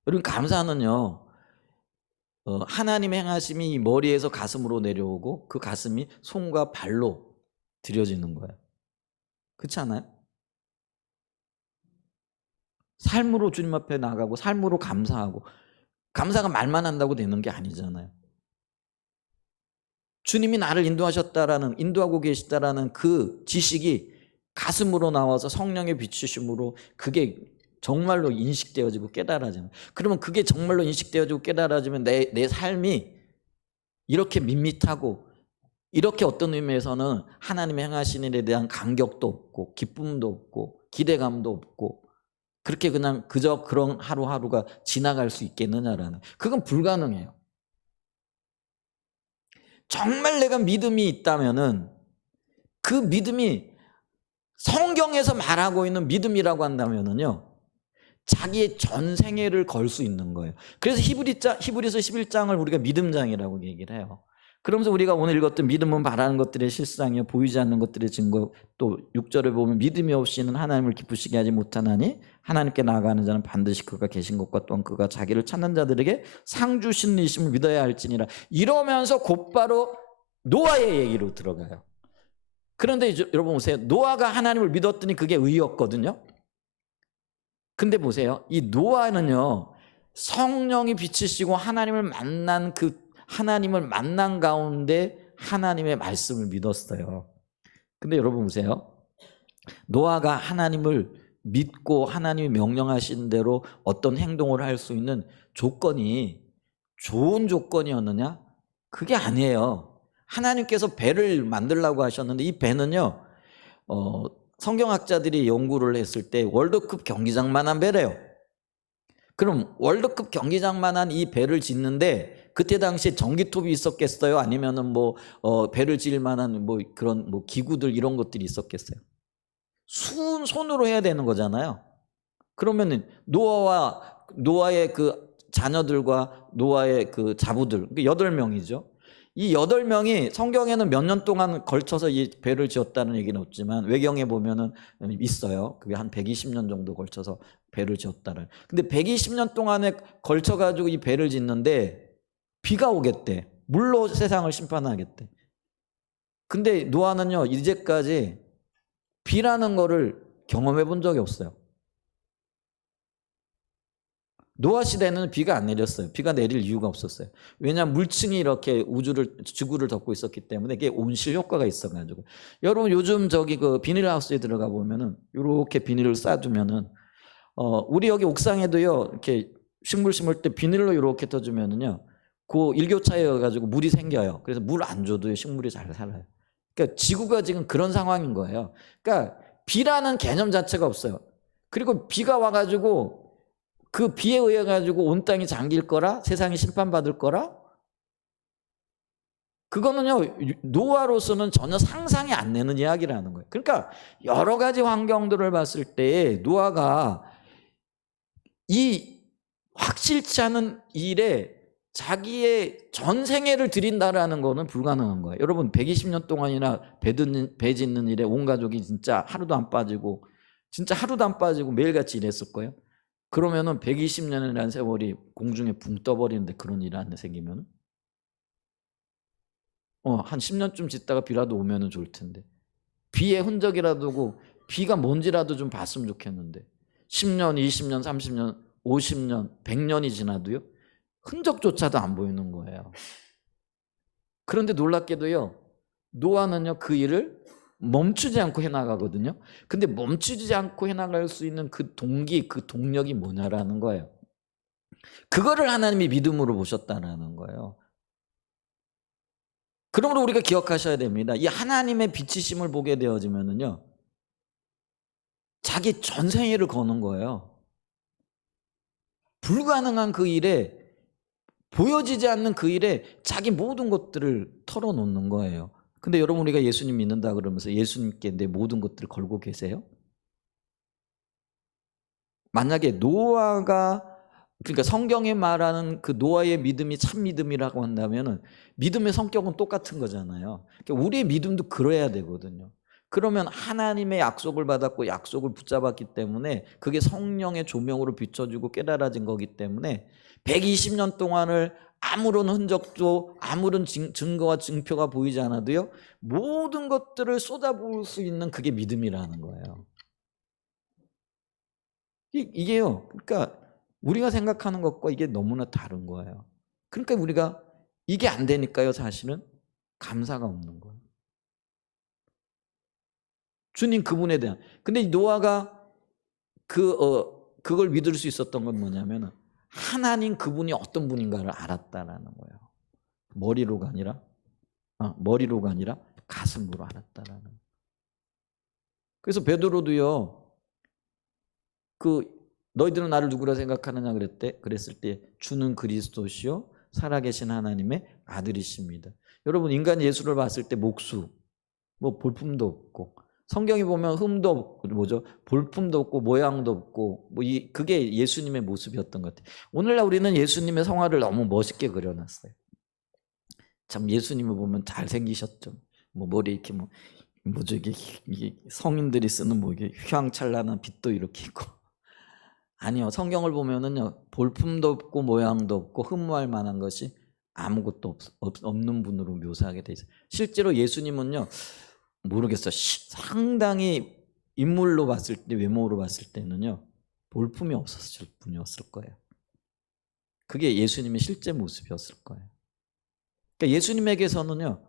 여러분, 감사는요, 하나님의 행하심이 이 머리에서 가슴으로 내려오고 그 가슴이 손과 발로 들여지는 거예요. 그렇지 않아요? 삶으로 주님 앞에 나가고 삶으로 감사하고, 감사가 말만 한다고 되는 게 아니잖아요. 주님이 나를 인도하셨다라는, 인도하고 계시다라는 그 지식이 가슴으로 나와서 성령의 비추심으로 그게 정말로 인식되어지고 깨달아지는, 그러면 그게 정말로 인식되어지고 깨달아지면 내 삶이 이렇게 밋밋하고 이렇게 어떤 의미에서는 하나님의 행하신 일에 대한 감격도 없고 기쁨도 없고 기대감도 없고 그렇게 그냥 그저 그런 하루하루가 지나갈 수 있겠느냐라는, 그건 불가능해요. 정말 내가 믿음이 있다면은 그 믿음이 성경에서 말하고 있는 믿음이라고 한다면은요, 자기의 전생애를 걸 수 있는 거예요. 그래서 히브리서 11장을 우리가 믿음장이라고 얘기를 해요. 그러면서 우리가 오늘 읽었던 믿음은 바라는 것들의 실상이요 보이지 않는 것들의 증거, 또 6절에 보면 믿음이 없이는 하나님을 기쁘시게 하지 못하나니 하나님께 나아가는 자는 반드시 그가 계신 것과 또한 그가 자기를 찾는 자들에게 상 주시는 이심을 믿어야 할지니라, 이러면서 곧바로 노아의 얘기로 들어가요. 그런데 여러분 보세요, 노아가 하나님을 믿었더니 그게 의였거든요. 근데 보세요, 이 노아는요, 성령이 비치시고 하나님을 만난 가운데 하나님의 말씀을 믿었어요. 근데 여러분 보세요, 노아가 하나님을 믿고 하나님이 명령하신 대로 어떤 행동을 할 수 있는 조건이 좋은 조건이었느냐? 그게 아니에요. 하나님께서 배를 만들라고 하셨는데 이 배는요, 성경학자들이 연구를 했을 때 월드컵 경기장만한 배래요. 그럼 월드컵 경기장만한 이 배를 짓는데 그때 당시에 전기톱이 있었겠어요? 아니면은 뭐 배를 지을 만한 뭐 그런 뭐 기구들 이런 것들이 있었겠어요? 손으로 해야 되는 거잖아요. 그러면은 노아의 그 자녀들과 노아의 그 자부들, 8명이죠. 이 8명이 성경에는 몇 년 동안 걸쳐서 이 배를 지었다는 얘기는 없지만 외경에 보면은 있어요. 그게 한 120년 정도 걸쳐서 배를 지었다는. 근데 120년 동안에 걸쳐 가지고 이 배를 짓는데 비가 오겠대. 물로 세상을 심판하겠대. 근데 노아는요, 이제까지 비라는 거를 경험해 본 적이 없어요. 노아 시대는 비가 안 내렸어요. 비가 내릴 이유가 없었어요. 왜냐하면 물층이 이렇게 지구를 덮고 있었기 때문에 이게 온실 효과가 있어가지고. 여러분 요즘 저기 그 비닐하우스에 들어가 보면은 이렇게 비닐을 싸두면은 우리 여기 옥상에도요 이렇게 식물 심을 때 비닐로 이렇게 떠주면은요 그 일교차여 가지고 물이 생겨요. 그래서 물 안 줘도요 식물이 잘 살아요. 그러니까 지구가 지금 그런 상황인 거예요. 그러니까 비라는 개념 자체가 없어요. 그리고 비가 와가지고 그 비에 의해 가지고 온 땅이 잠길 거라, 세상이 심판받을 거라, 그거는요 노아로서는 전혀 상상이 안 되는 이야기라는 거예요. 그러니까 여러 가지 환경들을 봤을 때 노아가 이 확실치 않은 일에 자기의 전생애를 드린다라는 거는 불가능한 거예요. 여러분 120년 동안이나 배 짓는 일에 온 가족이 진짜 하루도 안 빠지고 매일같이 일했을 거예요. 그러면은 120년이라는 세월이 공중에 붕 떠버리는데 그런 일이 안 생기면 한 10년쯤 짓다가 비라도 오면은 좋을 텐데, 비의 흔적이라도 고 비가 뭔지라도 좀 봤으면 좋겠는데 10년, 20년, 30년, 50년, 100년이 지나도요 흔적조차도 안 보이는 거예요. 그런데 놀랍게도요 노아는요 그 일을 멈추지 않고 해나가거든요. 근데 멈추지 않고 해나갈 수 있는 그 동기, 그 동력이 뭐냐라는 거예요. 그거를 하나님이 믿음으로 보셨다라는 거예요. 그러므로 우리가 기억하셔야 됩니다. 이 하나님의 빛이심을 보게 되어지면은요 자기 전생애를 거는 거예요. 불가능한 그 일에, 보여지지 않는 그 일에 자기 모든 것들을 털어놓는 거예요. 근데 여러분 우리가 예수님 믿는다 그러면서 예수님께 내 모든 것들을 걸고 계세요? 만약에 노아가, 그러니까 성경에 말하는 그 노아의 믿음이 참 믿음이라고 한다면은 믿음의 성격은 똑같은 거잖아요. 그러니까 우리의 믿음도 그래야 되거든요. 그러면 하나님의 약속을 받았고 약속을 붙잡았기 때문에 그게 성령의 조명으로 비춰지고 깨달아진 거기 때문에 120년 동안을 아무런 흔적도 아무런 증거와 증표가 보이지 않아도요 모든 것들을 쏟아부을 수 있는 그게 믿음이라는 거예요. 이게요 그러니까 우리가 생각하는 것과 이게 너무나 다른 거예요. 그러니까 우리가 이게 안 되니까요 사실은 감사가 없는 거예요. 주님 그분에 대한. 근데 노아가 그걸 믿을 수 있었던 건 뭐냐면 하나님 그분이 어떤 분인가를 알았다라는 거예요. 머리로가 아니라 가슴으로 알았다라는 거예요. 그래서 베드로도요 그 너희들은 나를 누구라 생각하느냐 그랬을 때 주는 그리스도시요 살아계신 하나님의 아들이십니다. 여러분 인간 예수를 봤을 때 목수, 뭐 볼품도 없고 성경에 보면 흠도 없고 볼품도 없고 모양도 없고 그게 예수님의 모습이었던 것 같아요. 오늘날 우리는 예수님의 성화를 너무 멋있게 그려놨어요. 참 예수님을 보면 잘생기셨죠. 머리 이렇게 이게 성인들이 쓰는 이게 휘황찬란한 빛도 이렇게 있고. 아니요. 성경을 보면은요. 볼품도 없고 모양도 없고 흠모할 만한 것이 아무것도 없는 분으로 묘사하게 돼 있어요. 실제로 예수님은요. 모르겠어요. 상당히 인물로 봤을 때, 외모로 봤을 때는요. 볼품이 없었을 분이었을 거예요. 그게 예수님의 실제 모습이었을 거예요. 그러니까 예수님에게서는요.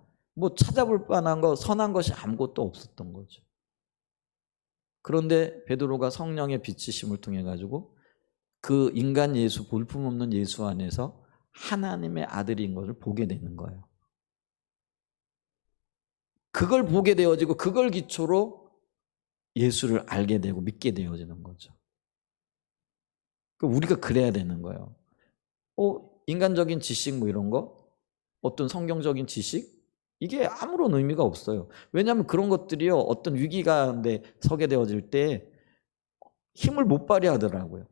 찾아볼 만한 거, 선한 것이 아무것도 없었던 거죠. 그런데 베드로가 성령의 빛이심을 통해 가지고 그 인간 예수, 볼품없는 예수 안에서 하나님의 아들인 것을 보게 되는 거예요. 그걸 보게 되어지고 그걸 기초로 예수를 알게 되고 믿게 되어지는 거죠. 우리가 그래야 되는 거예요. 인간적인 지식 이런 거, 어떤 성경적인 지식, 이게 아무런 의미가 없어요. 왜냐하면 그런 것들이요 어떤 위기 가운데 서게 되어질 때 힘을 못 발휘하더라고요.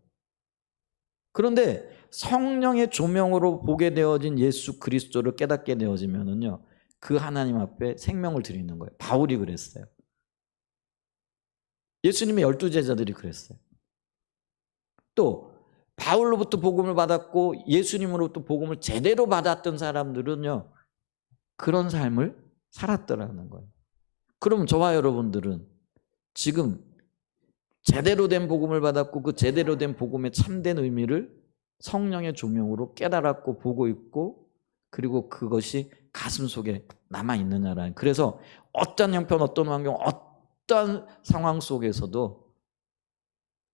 그런데 성령의 조명으로 보게 되어진 예수 그리스도를 깨닫게 되어지면은요 그 하나님 앞에 생명을 드리는 거예요. 바울이 그랬어요. 예수님의 12제자들이 그랬어요. 또 바울로부터 복음을 받았고 예수님으로부터 복음을 제대로 받았던 사람들은요 그런 삶을 살았더라는 거예요. 그럼 저와 여러분들은 지금 제대로 된 복음을 받았고 그 제대로 된 복음의 참된 의미를 성령의 조명으로 깨달았고 보고 있고 그리고 그것이 가슴 속에 남아 있느냐라는. 그래서 어떤 형편, 어떤 환경, 어떤 상황 속에서도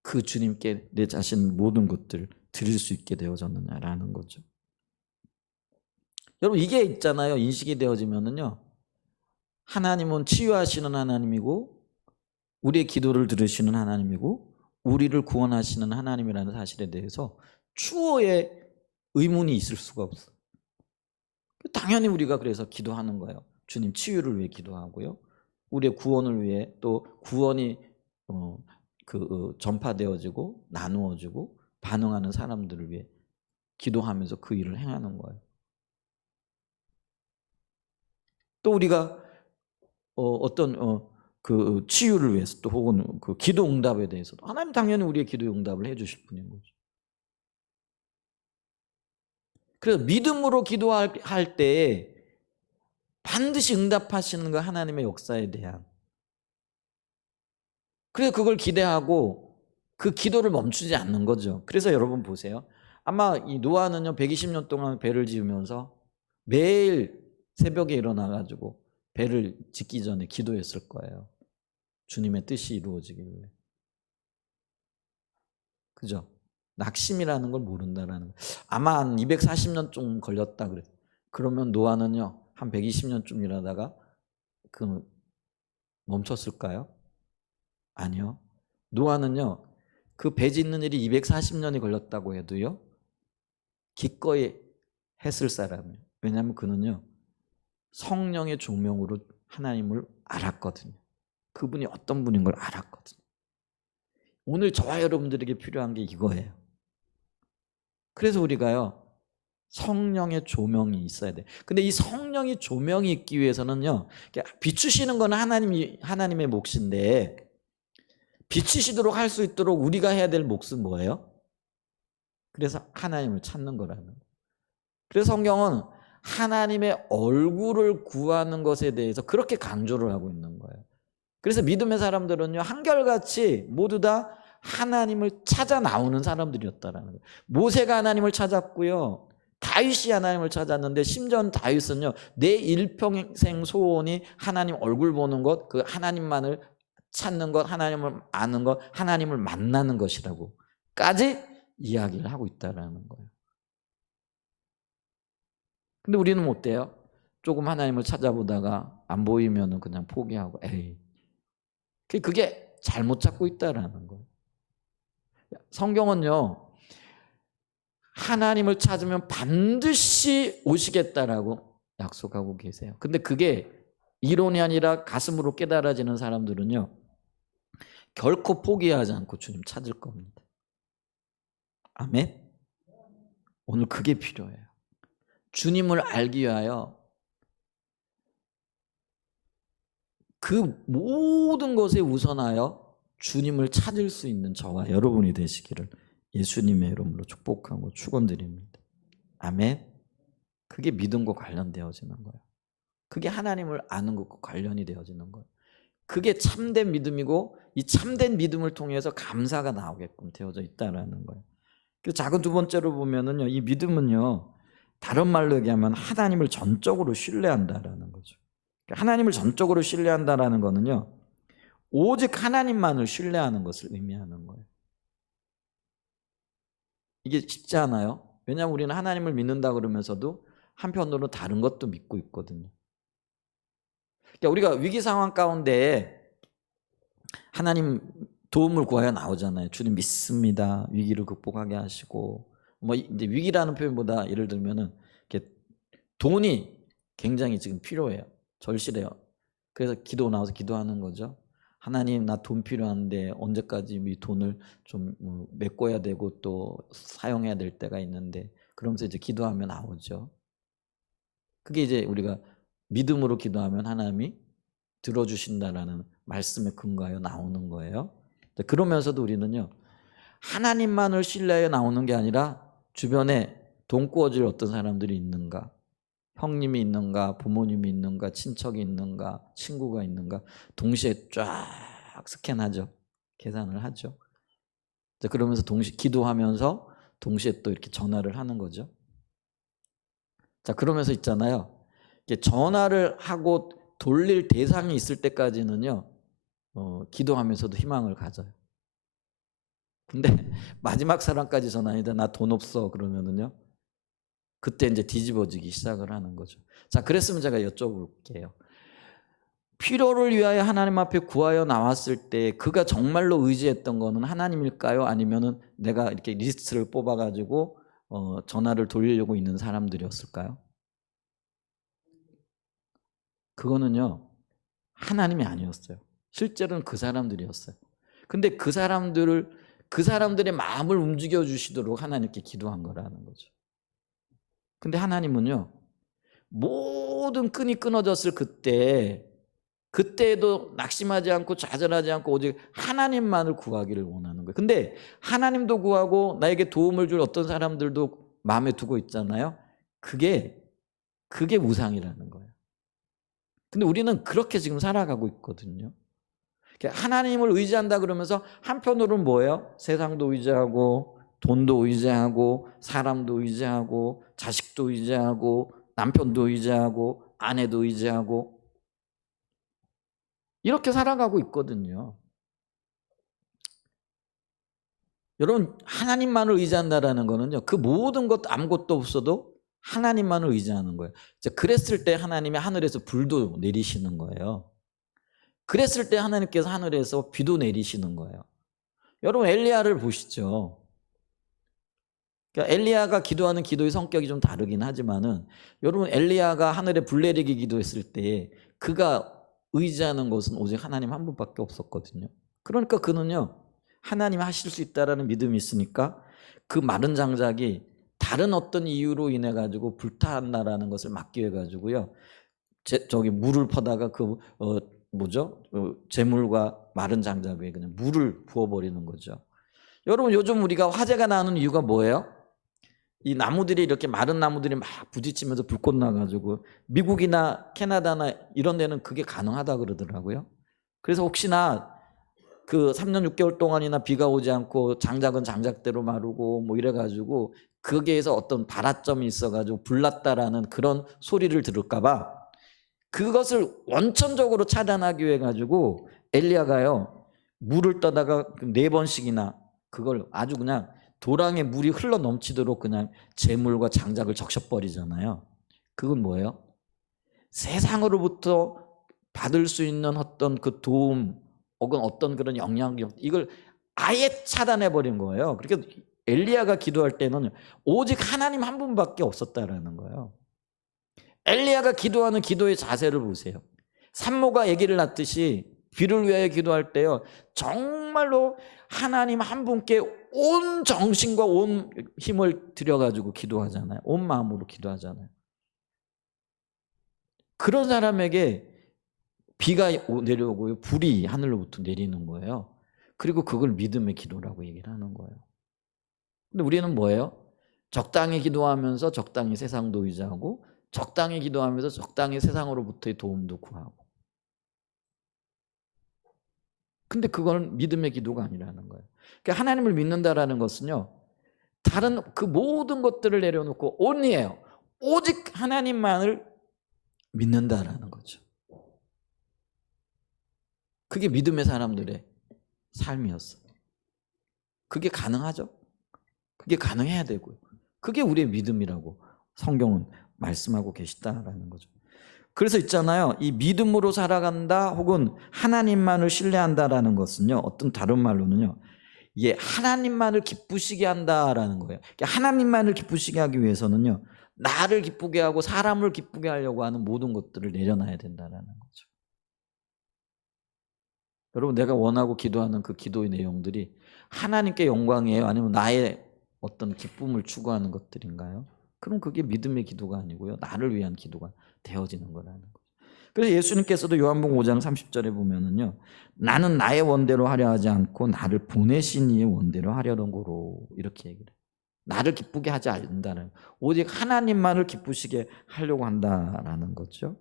그 주님께 내 자신 모든 것들을 드릴 수 있게 되어졌느냐라는 거죠. 여러분 이게 있잖아요. 인식이 되어지면은요. 하나님은 치유하시는 하나님이고 우리의 기도를 들으시는 하나님이고 우리를 구원하시는 하나님이라는 사실에 대해서 추호의 의문이 있을 수가 없어요. 당연히 우리가 그래서 기도하는 거예요. 주님 치유를 위해 기도하고요. 우리의 구원을 위해 또 구원이 전파되어지고 나누어지고 반응하는 사람들을 위해 기도하면서 그 일을 행하는 거예요. 또 우리가 어떤 그 치유를 위해서 또 혹은 그 기도 응답에 대해서도 하나님 당연히 우리의 기도 응답을 해주실 분인 거죠. 그래서 믿음으로 기도할 때 반드시 응답하시는 거 하나님의 역사에 대한. 그래서 그걸 기대하고 그 기도를 멈추지 않는 거죠. 그래서 여러분 보세요. 아마 이 노아는요 120년 동안 배를 지으면서 매일 새벽에 일어나가지고 배를 짓기 전에 기도했을 거예요. 주님의 뜻이 이루어지길래. 그죠? 낙심이라는 걸 모른다라는 거. 아마 한 240년 좀 걸렸다 그래. 그러면 노아는요 한 120년쯤 일하다가 그 멈췄을까요? 아니요. 노아는요 그 배 짓는 일이 240년이 걸렸다고 해도요 기꺼이 했을 사람이에요. 왜냐하면 그는요 성령의 조명으로 하나님을 알았거든요. 그분이 어떤 분인 걸 알았거든요. 오늘 저와 여러분들에게 필요한 게 이거예요. 그래서 우리가요 성령의 조명이 있어야 돼. 근데 이 성령의 조명이 있기 위해서는요 비추시는 건 하나님의 몫인데 비추시도록 할 수 있도록 우리가 해야 될 몫은 뭐예요? 그래서 하나님을 찾는 거라는 거예요. 그래서 성경은 하나님의 얼굴을 구하는 것에 대해서 그렇게 강조를 하고 있는 거예요. 그래서 믿음의 사람들은요 한결같이 모두 다 하나님을 찾아 나오는 사람들이었다라는 거예요. 모세가 하나님을 찾았고요. 다윗이 하나님을 찾았는데 심지어 다윗은요 내 일평생 소원이 하나님 얼굴 보는 것, 그 하나님만을 찾는 것, 하나님을 아는 것, 하나님을 만나는 것이라고까지 이야기를 하고 있다라는 거예요. 근데 우리는 어때요? 조금 하나님을 찾아보다가 안 보이면 그냥 포기하고 에이 그게 잘못 찾고 있다라는 거예요. 성경은요 하나님을 찾으면 반드시 오시겠다라고 약속하고 계세요. 근데 그게 이론이 아니라 가슴으로 깨달아지는 사람들은요 결코 포기하지 않고 주님 찾을 겁니다. 아멘. 오늘 그게 필요해요. 주님을 알기 위하여 그 모든 것에 우선하여 주님을 찾을 수 있는 저와 여러분이 되시기를 예수님의 이름으로 축복하고 축원드립니다. 아멘. 그게 믿음과 관련되어지는 거예요. 그게 하나님을 아는 것과 관련이 되어지는 거예요. 그게 참된 믿음이고 이 참된 믿음을 통해서 감사가 나오게끔 되어져 있다라는 거예요. 그 작은 두 번째로 보면은요, 이 믿음은요, 다른 말로 얘기하면 하나님을 전적으로 신뢰한다라는 거죠. 하나님을 전적으로 신뢰한다라는 거는요, 오직 하나님만을 신뢰하는 것을 의미하는 거예요. 이게 쉽지 않아요. 왜냐하면 우리는 하나님을 믿는다 그러면서도 한편으로 다른 것도 믿고 있거든요. 그러니까 우리가 위기 상황 가운데 하나님 도움을 구하여 나오잖아요. 주님 믿습니다. 위기를 극복하게 하시고 뭐 이제 위기라는 표현보다 예를 들면은 이렇게 돈이 굉장히 지금 필요해요. 절실해요. 그래서 기도 나와서 기도하는 거죠. 하나님 나 돈 필요한데 언제까지 이 돈을 좀 메꿔야 되고 또 사용해야 될 때가 있는데 그러면서 이제 기도하면 나오죠. 그게 이제 우리가 믿음으로 기도하면 하나님이 들어주신다라는 말씀에 근거하여 나오는 거예요. 그러면서도 우리는요 하나님만을 신뢰하여 나오는 게 아니라 주변에 돈 구워줄 어떤 사람들이 있는가, 형님이 있는가, 부모님이 있는가, 친척이 있는가, 친구가 있는가 동시에 쫙 스캔하죠. 계산을 하죠. 그러면서 동시에 기도하면서 동시에 또 이렇게 전화를 하는 거죠. 자, 그러면서 있잖아요. 전화를 하고 돌릴 대상이 있을 때까지는요, 기도하면서도 희망을 가져요. 근데 마지막 사람까지 전화했는데 나 돈 없어 그러면은요, 그때 이제 뒤집어지기 시작을 하는 거죠. 자, 그랬으면 제가 여쭤볼게요. 필요를 위하여 하나님 앞에 구하여 나왔을 때 그가 정말로 의지했던 거는 하나님일까요? 아니면은 내가 이렇게 리스트를 뽑아가지고 전화를 돌리려고 있는 사람들이었을까요? 그거는요, 하나님이 아니었어요. 실제로는 그 사람들이었어요. 근데 그 사람들의 마음을 움직여 주시도록 하나님께 기도한 거라는 거죠. 근데 하나님은요, 모든 끈이 끊어졌을 그때에도 낙심하지 않고 좌절하지 않고 오직 하나님만을 구하기를 원하는 거예요. 근데 하나님도 구하고 나에게 도움을 줄 어떤 사람들도 마음에 두고 있잖아요. 그게 우상이라는 거예요. 근데 우리는 그렇게 지금 살아가고 있거든요. 하나님을 의지한다 그러면서 한편으로는 뭐예요? 세상도 의지하고 돈도 의지하고 사람도 의지하고 자식도 의지하고 남편도 의지하고 아내도 의지하고 이렇게 살아가고 있거든요. 여러분, 하나님만을 의지한다라는 거는요, 그 모든 것 아무것도 없어도 하나님만을 의지하는 거예요. 그랬을 때 하나님이 하늘에서 불도 내리시는 거예요. 그랬을 때 하나님께서 하늘에서 비도 내리시는 거예요. 여러분, 엘리야를 보시죠. 그러니까 엘리야가 기도하는 기도의 성격이 좀 다르긴 하지만은, 여러분, 엘리야가 하늘에 불 내리기 기도했을 때 그가 의지하는 것은 오직 하나님 한 분밖에 없었거든요. 그러니까 그는요, 하나님 하실 수 있다라는 믿음이 있으니까 그 마른 장작이 다른 어떤 이유로 인해 가지고 불타한다라는 것을 막기 위해 가지고요, 저기 물을 퍼다가 재물과 마른 장작 위에 그냥 물을 부어버리는 거죠. 여러분, 요즘 우리가 화재가 나는 이유가 뭐예요? 이 나무들이 이렇게 마른 나무들이 막 부딪히면서 불꽃 나가지고, 미국이나 캐나다나 이런 데는 그게 가능하다 그러더라고요. 그래서 혹시나 그 3년 6개월 동안이나 비가 오지 않고 장작은 장작대로 마르고 뭐 이래가지고 거기에서 어떤 발화점이 있어가지고 불났다라는 그런 소리를 들을까봐 그것을 원천적으로 차단하기 위해 가지고 엘리야가요, 물을 떠다가 4번씩이나 그걸 아주 그냥 도랑에 물이 흘러 넘치도록 그냥 재물과 장작을 적셔버리잖아요. 그건 뭐예요? 세상으로부터 받을 수 있는 어떤 그 도움 혹은 어떤 그런 영향력, 이걸 아예 차단해 버린 거예요. 그러니까 엘리야가 기도할 때는 오직 하나님 한 분밖에 없었다라는 거예요. 엘리야가 기도하는 기도의 자세를 보세요. 산모가 아기를 낳듯이 비를 위하여 기도할 때요, 정말로 하나님 한 분께 온 정신과 온 힘을 들여가지고 기도하잖아요. 온 마음으로 기도하잖아요. 그런 사람에게 비가 내려오고요, 불이 하늘로부터 내리는 거예요. 그리고 그걸 믿음의 기도라고 얘기를 하는 거예요. 근데 우리는 뭐예요? 적당히 기도하면서 적당히 세상도 의지하고, 적당히 기도하면서 적당히 세상으로부터의 도움도 구하고. 근데 그건 믿음의 기도가 아니라는 거예요. 그러니까 하나님을 믿는다라는 것은요, 다른 그 모든 것들을 내려놓고 only예요. 오직 하나님만을 믿는다라는 거죠. 그게 믿음의 사람들의 삶이었어요. 그게 가능하죠? 그게 가능해야 되고요. 그게 우리의 믿음이라고 성경은 말씀하고 계시다라는 거죠. 그래서 있잖아요, 이 믿음으로 살아간다 혹은 하나님만을 신뢰한다라는 것은요, 어떤 다른 말로는요, 이게 하나님만을 기쁘시게 한다라는 거예요. 그러니까 하나님만을 기쁘시게 하기 위해서는요, 나를 기쁘게 하고 사람을 기쁘게 하려고 하는 모든 것들을 내려놔야 된다라는 거죠. 여러분, 내가 원하고 기도하는 그 기도의 내용들이 하나님께 영광이에요? 아니면 나의 어떤 기쁨을 추구하는 것들인가요? 그럼 그게 믿음의 기도가 아니고요, 나를 위한 기도가 되어지는 거라는 거죠. 그래서 예수님께서도 요한복음 5장 30절에 보면은요, 나는 나의 원대로 하려 하지 않고 나를 보내신 이의 원대로 하려는 거로, 이렇게 얘기를 해요. 나를 기쁘게 하지 않는다는, 오직 하나님만을 기쁘시게 하려고 한다라는 거죠.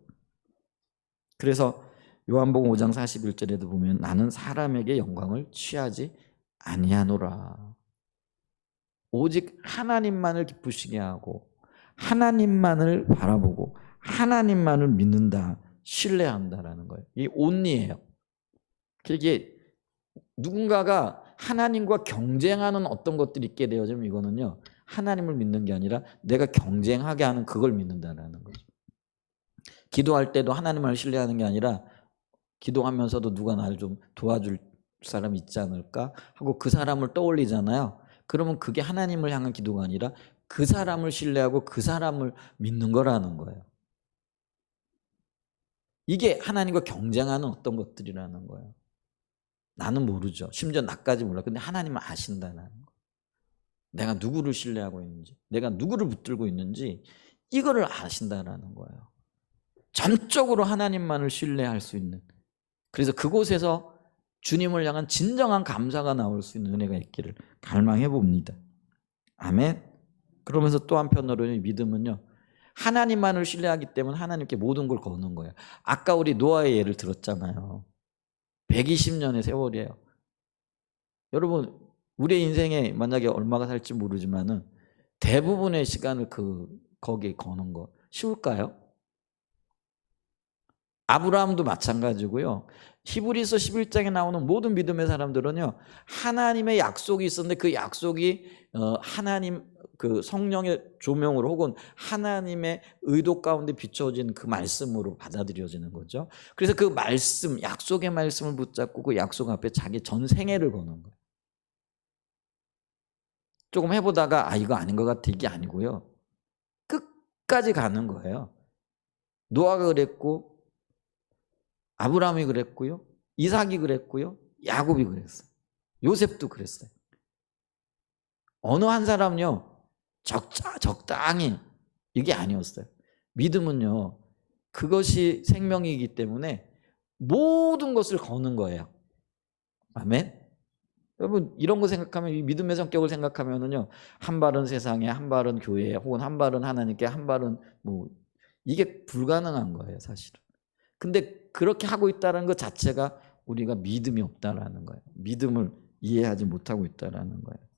그래서 요한복음 5장 41절에도 보면 나는 사람에게 영광을 취하지 아니하노라. 오직 하나님만을 기쁘시게 하고 하나님만을 바라보고 하나님만을 믿는다, 신뢰한다라는 거예요. 이 only예요. 이게 누군가가 하나님과 경쟁하는 어떤 것들이 있게 되어지면 이거는요, 하나님을 믿는 게 아니라 내가 경쟁하게 하는 그걸 믿는다라는 거죠. 기도할 때도 하나님을 신뢰하는 게 아니라 기도하면서도 누가 나를 좀 도와줄 사람이 있지 않을까 하고 그 사람을 떠올리잖아요. 그러면 그게 하나님을 향한 기도가 아니라 그 사람을 신뢰하고 그 사람을 믿는 거라는 거예요. 이게 하나님과 경쟁하는 어떤 것들이라는 거예요. 나는 모르죠. 심지어 나까지 몰라. 근데 하나님은 아신다는 거예요. 내가 누구를 신뢰하고 있는지, 내가 누구를 붙들고 있는지 이거를 아신다라는 거예요. 전적으로 하나님만을 신뢰할 수 있는, 그래서 그곳에서 주님을 향한 진정한 감사가 나올 수 있는 은혜가 있기를 갈망해 봅니다. 아멘. 그러면서 또 한편으로는 믿음은요, 하나님만을 신뢰하기 때문에 하나님께 모든 걸 거는 거예요. 아까 우리 노아의 예를 들었잖아요. 120년의 세월이에요. 여러분, 우리의 인생에 만약에 얼마가 살지 모르지만은 대부분의 시간을 거기에 거는 거 쉬울까요? 아브라함도 마찬가지고요. 히브리서 11장에 나오는 모든 믿음의 사람들은요, 하나님의 약속이 있었는데 그 약속이 하나님 그 성령의 조명으로 혹은 하나님의 의도 가운데 비춰진 그 말씀으로 받아들여지는 거죠. 그래서 그 말씀, 약속의 말씀을 붙잡고 그 약속 앞에 자기 전 생애를 거는 거예요. 조금 해보다가 이거 아닌 것 같아, 이게 아니고요, 끝까지 가는 거예요. 노아가 그랬고 아브라함이 그랬고요, 이삭이 그랬고요, 야곱이 그랬어요, 요셉도 그랬어요. 어느 한 사람은요 적당히 이게 아니었어요. 믿음은요, 그것이 생명이기 때문에 모든 것을 거는 거예요. 아멘. 여러분, 이런 거 생각하면, 이 믿음의 성격을 생각하면은요, 한 발은 세상에, 한 발은 교회에, 혹은 한 발은 하나님께, 한 발은 이게 불가능한 거예요, 사실은. 근데 그렇게 하고 있다는 것 자체가 우리가 믿음이 없다라는 거예요. 믿음을 이해하지 못하고 있다라는 거예요.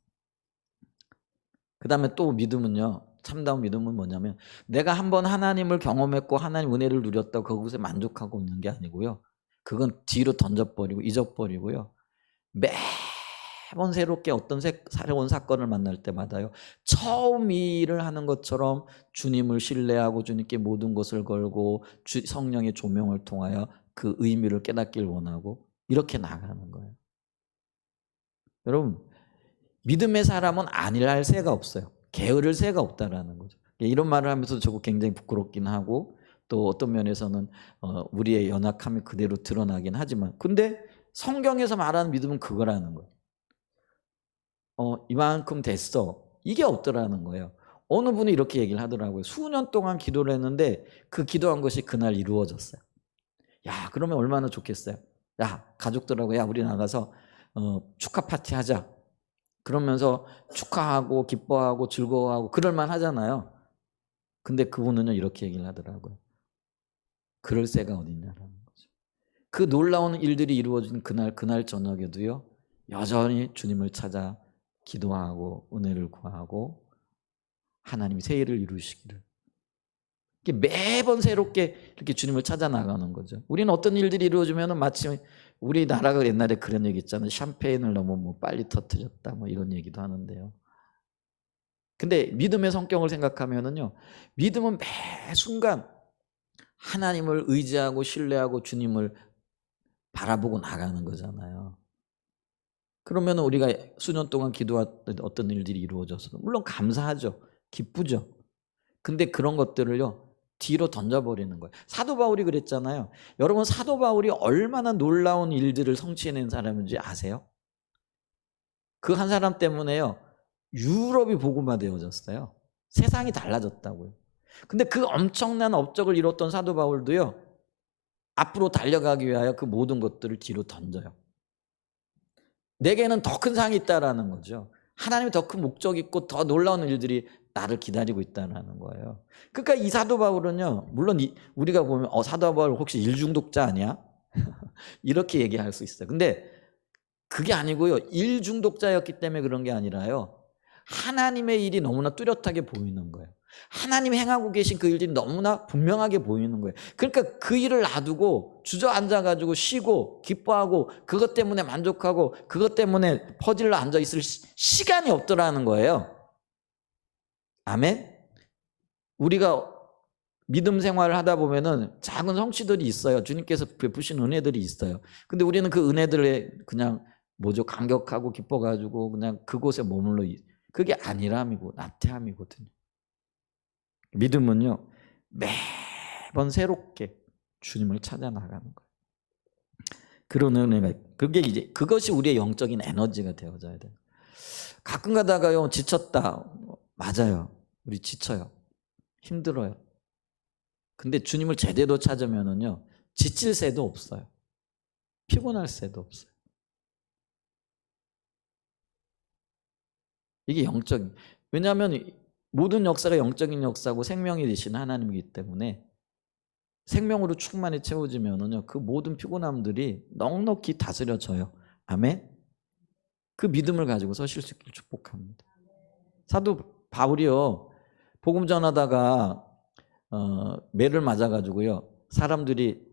그 다음에 또 믿음은요, 참다운 믿음은 뭐냐면, 내가 한번 하나님을 경험했고 하나님 은혜를 누렸다고 그것에 만족하고 있는 게 아니고요, 그건 뒤로 던져버리고 잊어버리고요, 매번 새롭게 어떤 새로운 사건을 만날 때마다요, 처음 이 일을 하는 것처럼 주님을 신뢰하고 주님께 모든 것을 걸고 성령의 조명을 통하여 그 의미를 깨닫길 원하고 이렇게 나가는 거예요. 여러분, 믿음의 사람은 안일할 새가 없어요. 게으를 새가 없다라는 거죠. 이런 말을 하면서 저거 굉장히 부끄럽긴 하고, 또 어떤 면에서는 우리의 연약함이 그대로 드러나긴 하지만, 근데 성경에서 말하는 믿음은 그거라는 거예요. 이만큼 됐어, 이게 없더라는 거예요. 어느 분이 이렇게 얘기를 하더라고요. 수년 동안 기도를 했는데 그 기도한 것이 그날 이루어졌어요. 야, 그러면 얼마나 좋겠어요. 야, 가족들하고, 야, 우리 나가서 축하 파티 하자. 그러면서 축하하고 기뻐하고 즐거워하고 그럴만 하잖아요. 근데 그분은요, 이렇게 얘기를 하더라고요. 그럴 새가 어딨냐라는 거죠. 그 놀라운 일들이 이루어진 그날 저녁에도요, 여전히 주님을 찾아 기도하고 은혜를 구하고 하나님이 새 일을 이루시기를, 이게 매번 새롭게 이렇게 주님을 찾아 나가는 거죠. 우리는 어떤 일들이 이루어지면 마치 우리나라가 옛날에 그런 얘기 있잖아요. 샴페인을 너무 빨리 터뜨렸다, 이런 얘기도 하는데요. 근데 믿음의 성격을 생각하면은요, 믿음은 매 순간 하나님을 의지하고 신뢰하고 주님을 바라보고 나가는 거잖아요. 그러면 우리가 수년 동안 기도했던 어떤 일들이 이루어져서 물론 감사하죠. 기쁘죠. 근데 그런 것들을요, 뒤로 던져버리는 거예요. 사도 바울이 그랬잖아요. 여러분, 사도 바울이 얼마나 놀라운 일들을 성취해낸 사람인지 아세요? 그 한 사람 때문에요, 유럽이 복음화되어졌어요. 세상이 달라졌다고요. 근데 그 엄청난 업적을 이뤘던 사도 바울도요, 앞으로 달려가기 위하여 그 모든 것들을 뒤로 던져요. 내게는 더 큰 상이 있다라는 거죠. 하나님이 더 큰 목적이 있고 더 놀라운 일들이 나를 기다리고 있다라는 거예요. 그러니까 이 사도 바울은요, 물론 우리가 보면 사도 바울 혹시 일중독자 아니야? 이렇게 얘기할 수 있어요. 근데 그게 아니고요, 일중독자였기 때문에 그런 게 아니라요, 하나님의 일이 너무나 뚜렷하게 보이는 거예요. 하나님이 행하고 계신 그 일들이 너무나 분명하게 보이는 거예요. 그러니까 그 일을 놔두고 주저앉아가지고 쉬고 기뻐하고 그것 때문에 만족하고 그것 때문에 퍼질러 앉아있을 시간이 없더라는 거예요. 아멘? 우리가 믿음 생활을 하다 보면은 작은 성취들이 있어요. 주님께서 베푸신 은혜들이 있어요. 근데 우리는 그 은혜들에 그냥 감격하고 기뻐가지고 그냥 그곳에 머물러 그게 아니람이고 나태함이거든요. 믿음은요, 매번 새롭게 주님을 찾아 나가는 거예요. 그런 은혜가, 그것이 우리의 영적인 에너지가 되어져야 돼요. 가끔 가다가요, 지쳤다. 맞아요. 우리 지쳐요. 힘들어요. 근데 주님을 제대로 찾으면은요, 지칠 새도 없어요. 피곤할 새도 없어요. 이게 영적인, 왜냐하면 모든 역사가 영적인 역사고 생명이 되신 하나님이기 때문에 생명으로 충만히 채워지면은요, 그 모든 피곤함들이 넉넉히 다스려져요. 아멘. 그 믿음을 가지고 서실 수 있기를 축복합니다. 사도 바울이요, 복음 전하다가 매를 맞아가지고요, 사람들이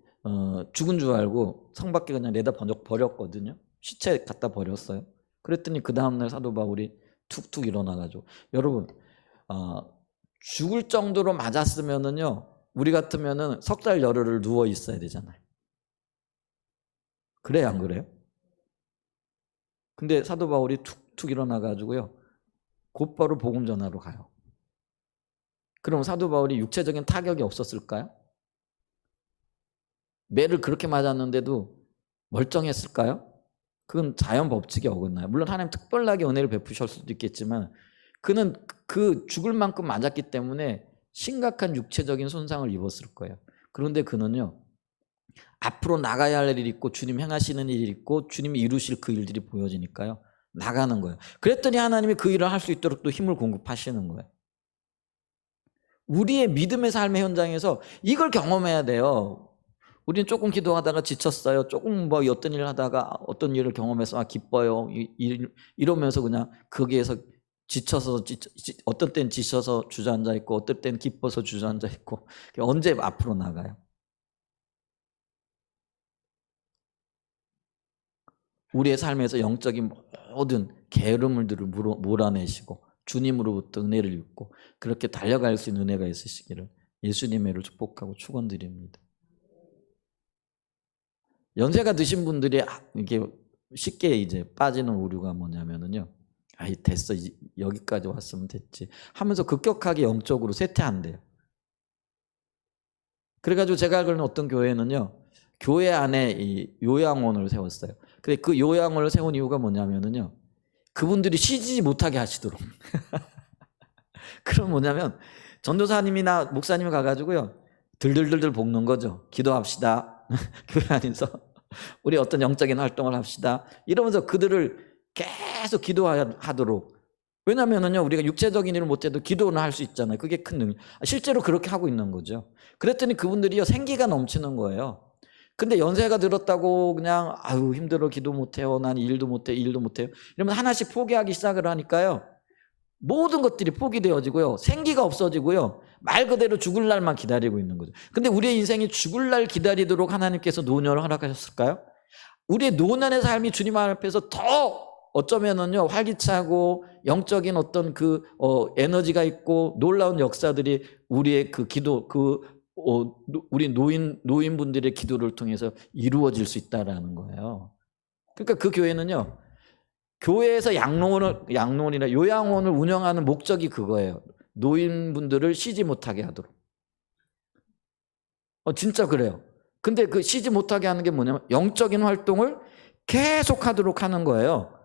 죽은 줄 알고 성 밖에 그냥 내다 버렸거든요. 시체 갖다 버렸어요. 그랬더니 그 다음날 사도 바울이 툭툭 일어나가지고, 여러분 죽을 정도로 맞았으면은요, 우리 같으면은 석 달 열흘을 누워 있어야 되잖아요. 그래요, 안 그래요? 근데 사도 바울이 툭툭 일어나가지고요, 곧바로 복음 전하러 가요. 그럼 사도 바울이 육체적인 타격이 없었을까요? 매를 그렇게 맞았는데도 멀쩡했을까요? 그건 자연 법칙에 어긋나요. 물론 하나님 특별하게 은혜를 베푸실 수도 있겠지만, 그는 그 죽을 만큼 맞았기 때문에 심각한 육체적인 손상을 입었을 거예요. 그런데 그는요, 앞으로 나가야 할 일이 있고 주님 행하시는 일이 있고 주님이 이루실 그 일들이 보여지니까요, 나가는 거예요. 그랬더니 하나님이 그 일을 할 수 있도록 또 힘을 공급하시는 거예요. 우리의 믿음의 삶의 현장에서 이걸 경험해야 돼요. 우리는 조금 기도하다가 지쳤어요. 조금 어떤 일을 하다가 어떤 일을 경험해서 기뻐요. 이러면서 그냥 거기에서 지쳐서 어떤 때는 지쳐서 주저앉아 있고 어떤 때는 기뻐서 주저앉아 있고, 언제 앞으로 나가요? 우리의 삶에서 영적인 모든 게으름들을 몰아내시고 주님으로부터 은혜를 입고 그렇게 달려갈 수 있는 은혜가 있으시기를 예수님의 이름으로 축복하고 축원드립니다. 연세가 드신 분들이 이게 쉽게 이제 빠지는 오류가 뭐냐면은요, 아이 됐어, 여기까지 왔으면 됐지 하면서 급격하게 영적으로 쇠퇴한대요. 그래가지고 제가 알기로는 어떤 교회는요, 교회 안에 이 요양원을 세웠어요. 근데 그 요양원을 세운 이유가 뭐냐면은요, 그분들이 쉬지 못하게 하시도록. 그럼 뭐냐면 전도사님이나 목사님이 가가지고요, 들들들들 볶는 거죠. 기도합시다. 교회 안에서 우리 어떤 영적인 활동을 합시다. 이러면서 그들을 계속 기도하도록. 왜냐면은요, 우리가 육체적인 일을 못해도 기도는 할 수 있잖아요. 그게 큰 능력. 실제로 그렇게 하고 있는 거죠. 그랬더니 그분들이요, 생기가 넘치는 거예요. 근데 연세가 들었다고 그냥 아유 힘들어, 기도 못해요, 난 일도 못해요 이러면 하나씩 포기하기 시작을 하니까요, 모든 것들이 포기되어지고요, 생기가 없어지고요, 말 그대로 죽을 날만 기다리고 있는 거죠. 근데 우리의 인생이 죽을 날 기다리도록 하나님께서 노년을 허락하셨을까요? 우리의 노년의 삶이 주님 앞에서 더 어쩌면은요, 활기차고 영적인 어떤 그 에너지가 있고 놀라운 역사들이 우리의 그 기도, 우리 노인분들의 기도를 통해서 이루어질 수 있다라는 거예요. 그러니까 그 교회는요, 교회에서 양로원이나 요양원을 운영하는 목적이 그거예요. 노인분들을 쉬지 못하게 하도록. 진짜 그래요. 근데 그 쉬지 못하게 하는 게 뭐냐면 영적인 활동을 계속하도록 하는 거예요.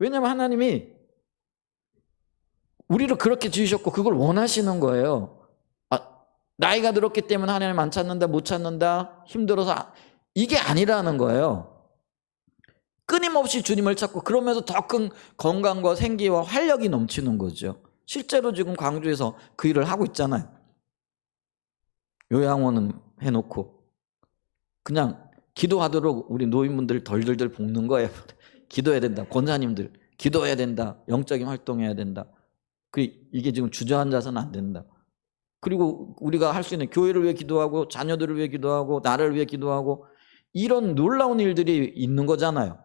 왜냐하면 하나님이 우리를 그렇게 지으셨고 그걸 원하시는 거예요. 나이가 들었기 때문에 하나님 안 찾는다, 못 찾는다, 힘들어서, 이게 아니라는 거예요. 끊임없이 주님을 찾고 그러면서 더 큰 건강과 생기와 활력이 넘치는 거죠. 실제로 지금 광주에서 그 일을 하고 있잖아요. 요양원은 해놓고 그냥 기도하도록 우리 노인분들 덜덜덜 볶는 거예요. 기도해야 된다. 권사님들 기도해야 된다. 영적인 활동해야 된다. 이게 지금 주저앉아서는 안 된다. 그리고 우리가 할 수 있는 교회를 위해 기도하고 자녀들을 위해 기도하고 나를 위해 기도하고 이런 놀라운 일들이 있는 거잖아요.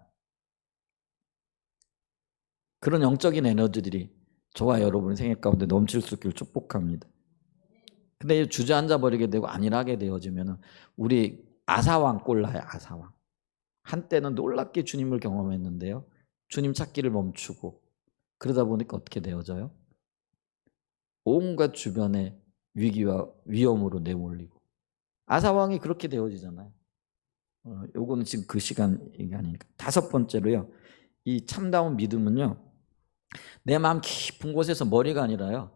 그런 영적인 에너지들이 저와 여러분의 생애 가운데 넘칠 수 있기를 축복합니다. 근데 주저앉아 버리게 되고 안일하게 되어지면 우리 아사왕 꼴라요. 아사왕. 한때는 놀랍게 주님을 경험했는데요. 주님 찾기를 멈추고 그러다 보니까 어떻게 되어져요? 온갖 주변의 위기와 위험으로 내몰리고 아사왕이 그렇게 되어지잖아요. 요거는 지금 그 시간이 아니니까. 다섯 번째로요. 이 참다운 믿음은요. 내 마음 깊은 곳에서 머리가 아니라요.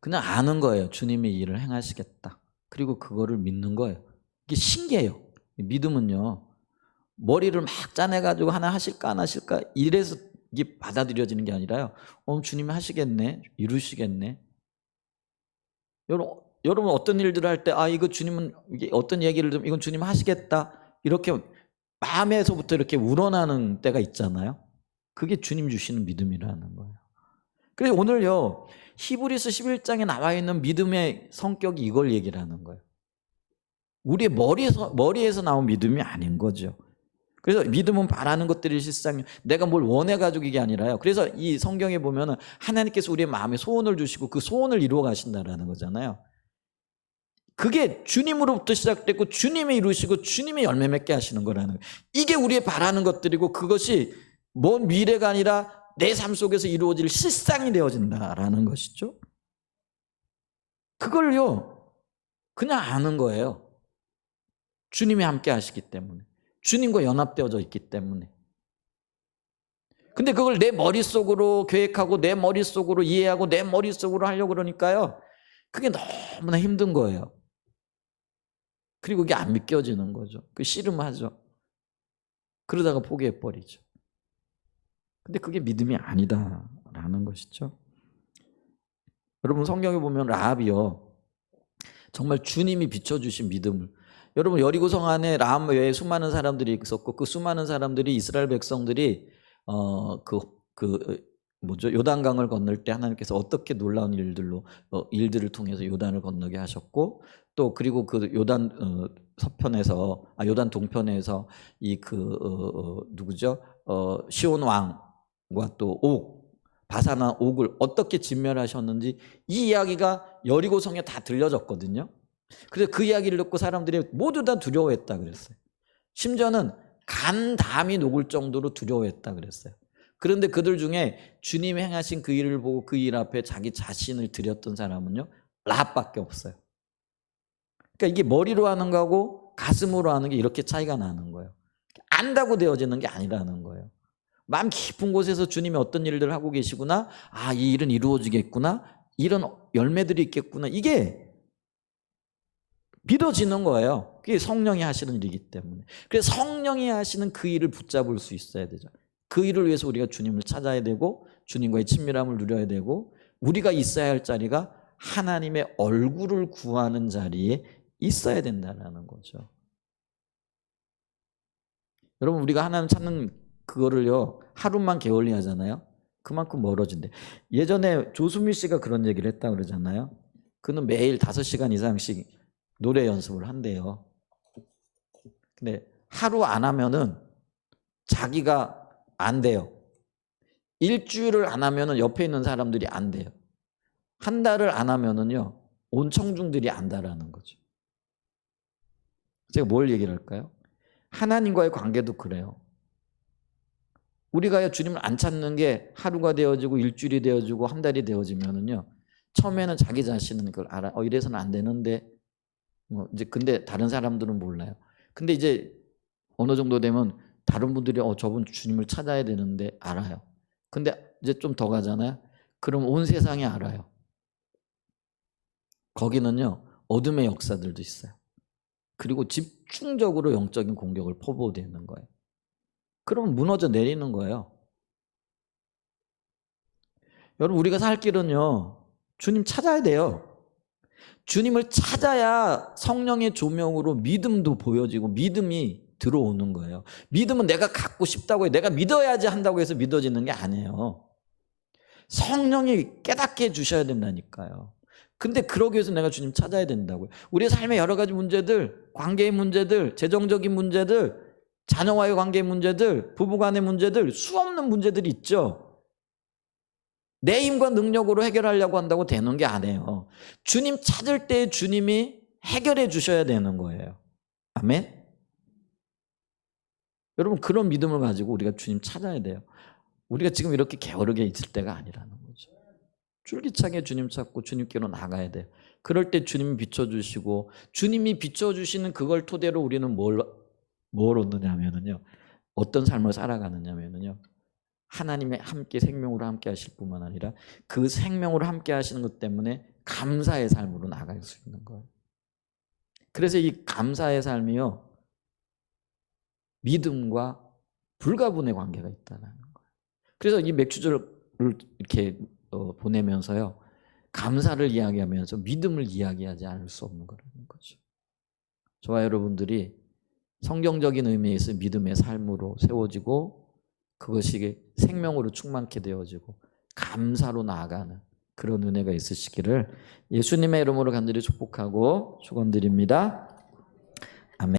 그냥 아는 거예요. 주님이 일을 행하시겠다. 그리고 그거를 믿는 거예요. 이게 신기해요. 믿음은요. 머리를 막 짜내가지고 하나 하실까 안 하실까 이래서 이게 받아들여지는 게 아니라요. 주님이 하시겠네. 이루시겠네. 여러분 어떤 일들을 할 때 이거 주님은 이게 어떤 얘기를 좀 이건 주님 하시겠다. 이렇게 마음에서부터 이렇게 우러나는 때가 있잖아요. 그게 주님 주시는 믿음이라는 거예요. 그래서 오늘요. 히브리서 11장에 나와 있는 믿음의 성격이 이걸 얘기를 하는 거예요. 우리의 머리에서 나온 믿음이 아닌 거죠. 그래서 믿음은 바라는 것들이 실상 내가 뭘 원해가지고 이게 아니라요. 그래서 이 성경에 보면은 하나님께서 우리의 마음에 소원을 주시고 그 소원을 이루어 가신다라는 거잖아요. 그게 주님으로부터 시작됐고 주님이 이루시고 주님이 열매 맺게 하시는 거라는 거예요. 이게 우리의 바라는 것들이고 그것이 먼 미래가 아니라 내 삶 속에서 이루어질 실상이 되어진다라는 것이죠. 그걸요 그냥 아는 거예요. 주님이 함께 하시기 때문에. 주님과 연합되어져 있기 때문에. 근데 그걸 내 머릿속으로 계획하고 내 머릿속으로 이해하고 내 머릿속으로 하려고 그러니까요. 그게 너무나 힘든 거예요. 그리고 그게 안 믿겨지는 거죠. 그 씨름하죠. 그러다가 포기해버리죠. 근데 그게 믿음이 아니다라는 것이죠. 여러분 성경에 보면 라합이요. 정말 주님이 비춰주신 믿음을 여러분 여리고성 안에 라합 외에 수많은 사람들이 있었고 그 수많은 사람들이 이스라엘 백성들이 요단강을 건널 때 하나님께서 어떻게 놀라운 일들을 통해서 요단을 건너게 하셨고 또 그리고 그 요단 서편에서 요단 동편에서 누구죠? 시온 왕과 또 바산한 옥을 어떻게 진멸하셨는지 이 이야기가 여리고성에 다 들려졌거든요. 그래서 그 이야기를 듣고 사람들이 모두 다 두려워했다 그랬어요. 심지어는 간 담이 녹을 정도로 두려워했다 그랬어요. 그런데 그들 중에 주님이 행하신 그 일을 보고 그 일 앞에 자기 자신을 드렸던 사람은요 라합밖에 없어요. 그러니까 이게 머리로 하는 거하고 가슴으로 하는 게 이렇게 차이가 나는 거예요. 안다고 되어지는 게 아니라는 거예요. 마음 깊은 곳에서 주님이 어떤 일들을 하고 계시구나, 이 일은 이루어지겠구나, 이런 열매들이 있겠구나, 이게 믿어지는 거예요. 그게 성령이 하시는 일이기 때문에. 그래서 성령이 하시는 그 일을 붙잡을 수 있어야 되죠. 그 일을 위해서 우리가 주님을 찾아야 되고 주님과의 친밀함을 누려야 되고 우리가 있어야 할 자리가 하나님의 얼굴을 구하는 자리에 있어야 된다는 거죠. 여러분 우리가 하나님 찾는 그거를요 하루만 게을리 하잖아요. 그만큼 멀어진대. 예전에 조수미 씨가 그런 얘기를 했다고 그러잖아요. 그는 매일 5시간 이상씩 노래 연습을 한대요. 근데 하루 안 하면은 자기가 안 돼요. 일주일을 안 하면은 옆에 있는 사람들이 안 돼요. 한 달을 안 하면은요 온 청중들이 안다라는 거죠. 제가 뭘 얘기를 할까요? 하나님과의 관계도 그래요. 우리가 주님을 안 찾는 게 하루가 되어지고 일주일이 되어지고 한 달이 되어지면은요 처음에는 자기 자신은 그걸 알아. 이래서는 안 되는데 이제 근데 다른 사람들은 몰라요. 근데 이제 어느 정도 되면 다른 분들이 저분 주님을 찾아야 되는데 알아요. 근데 이제 좀 더 가잖아요. 그럼 온 세상이 알아요. 거기는요 어둠의 역사들도 있어요. 그리고 집중적으로 영적인 공격을 퍼부어대는 거예요. 그러면 무너져 내리는 거예요. 여러분 우리가 살 길은요 주님 찾아야 돼요. 주님을 찾아야 성령의 조명으로 믿음도 보여지고 믿음이 들어오는 거예요. 믿음은 내가 갖고 싶다고 해요. 내가 믿어야지 한다고 해서 믿어지는 게 아니에요. 성령이 깨닫게 해주셔야 된다니까요. 근데 그러기 위해서 내가 주님 찾아야 된다고요. 우리의 삶의 여러 가지 문제들, 관계의 문제들, 재정적인 문제들, 자녀와의 관계의 문제들, 부부간의 문제들, 수없는 문제들이 있죠. 내 힘과 능력으로 해결하려고 한다고 되는 게 아니에요. 주님 찾을 때 주님이 해결해 주셔야 되는 거예요. 아멘? 여러분, 그런 믿음을 가지고 우리가 주님 찾아야 돼요. 우리가 지금 이렇게 게으르게 있을 때가 아니라는 거죠. 줄기차게 주님 찾고 주님께로 나가야 돼요. 그럴 때 주님이 비춰주시고, 주님이 비춰주시는 그걸 토대로 우리는 뭘 얻느냐면요, 어떤 삶을 살아가느냐면요, 하나님의 함께 생명으로 함께 하실 뿐만 아니라 그 생명으로 함께 하시는 것 때문에 감사의 삶으로 나갈 수 있는 거예요. 그래서 이 감사의 삶이요, 믿음과 불가분의 관계가 있다는 거예요. 그래서 이 맥주절을 이렇게 보내면서요, 감사를 이야기하면서 믿음을 이야기하지 않을 수 없는 거라는 거죠. 저와 여러분들이 성경적인 의미에서 믿음의 삶으로 세워지고, 그것이 생명으로 충만케 되어지고 감사로 나아가는 그런 은혜가 있으시기를 예수님의 이름으로 간절히 축복하고 축원드립니다.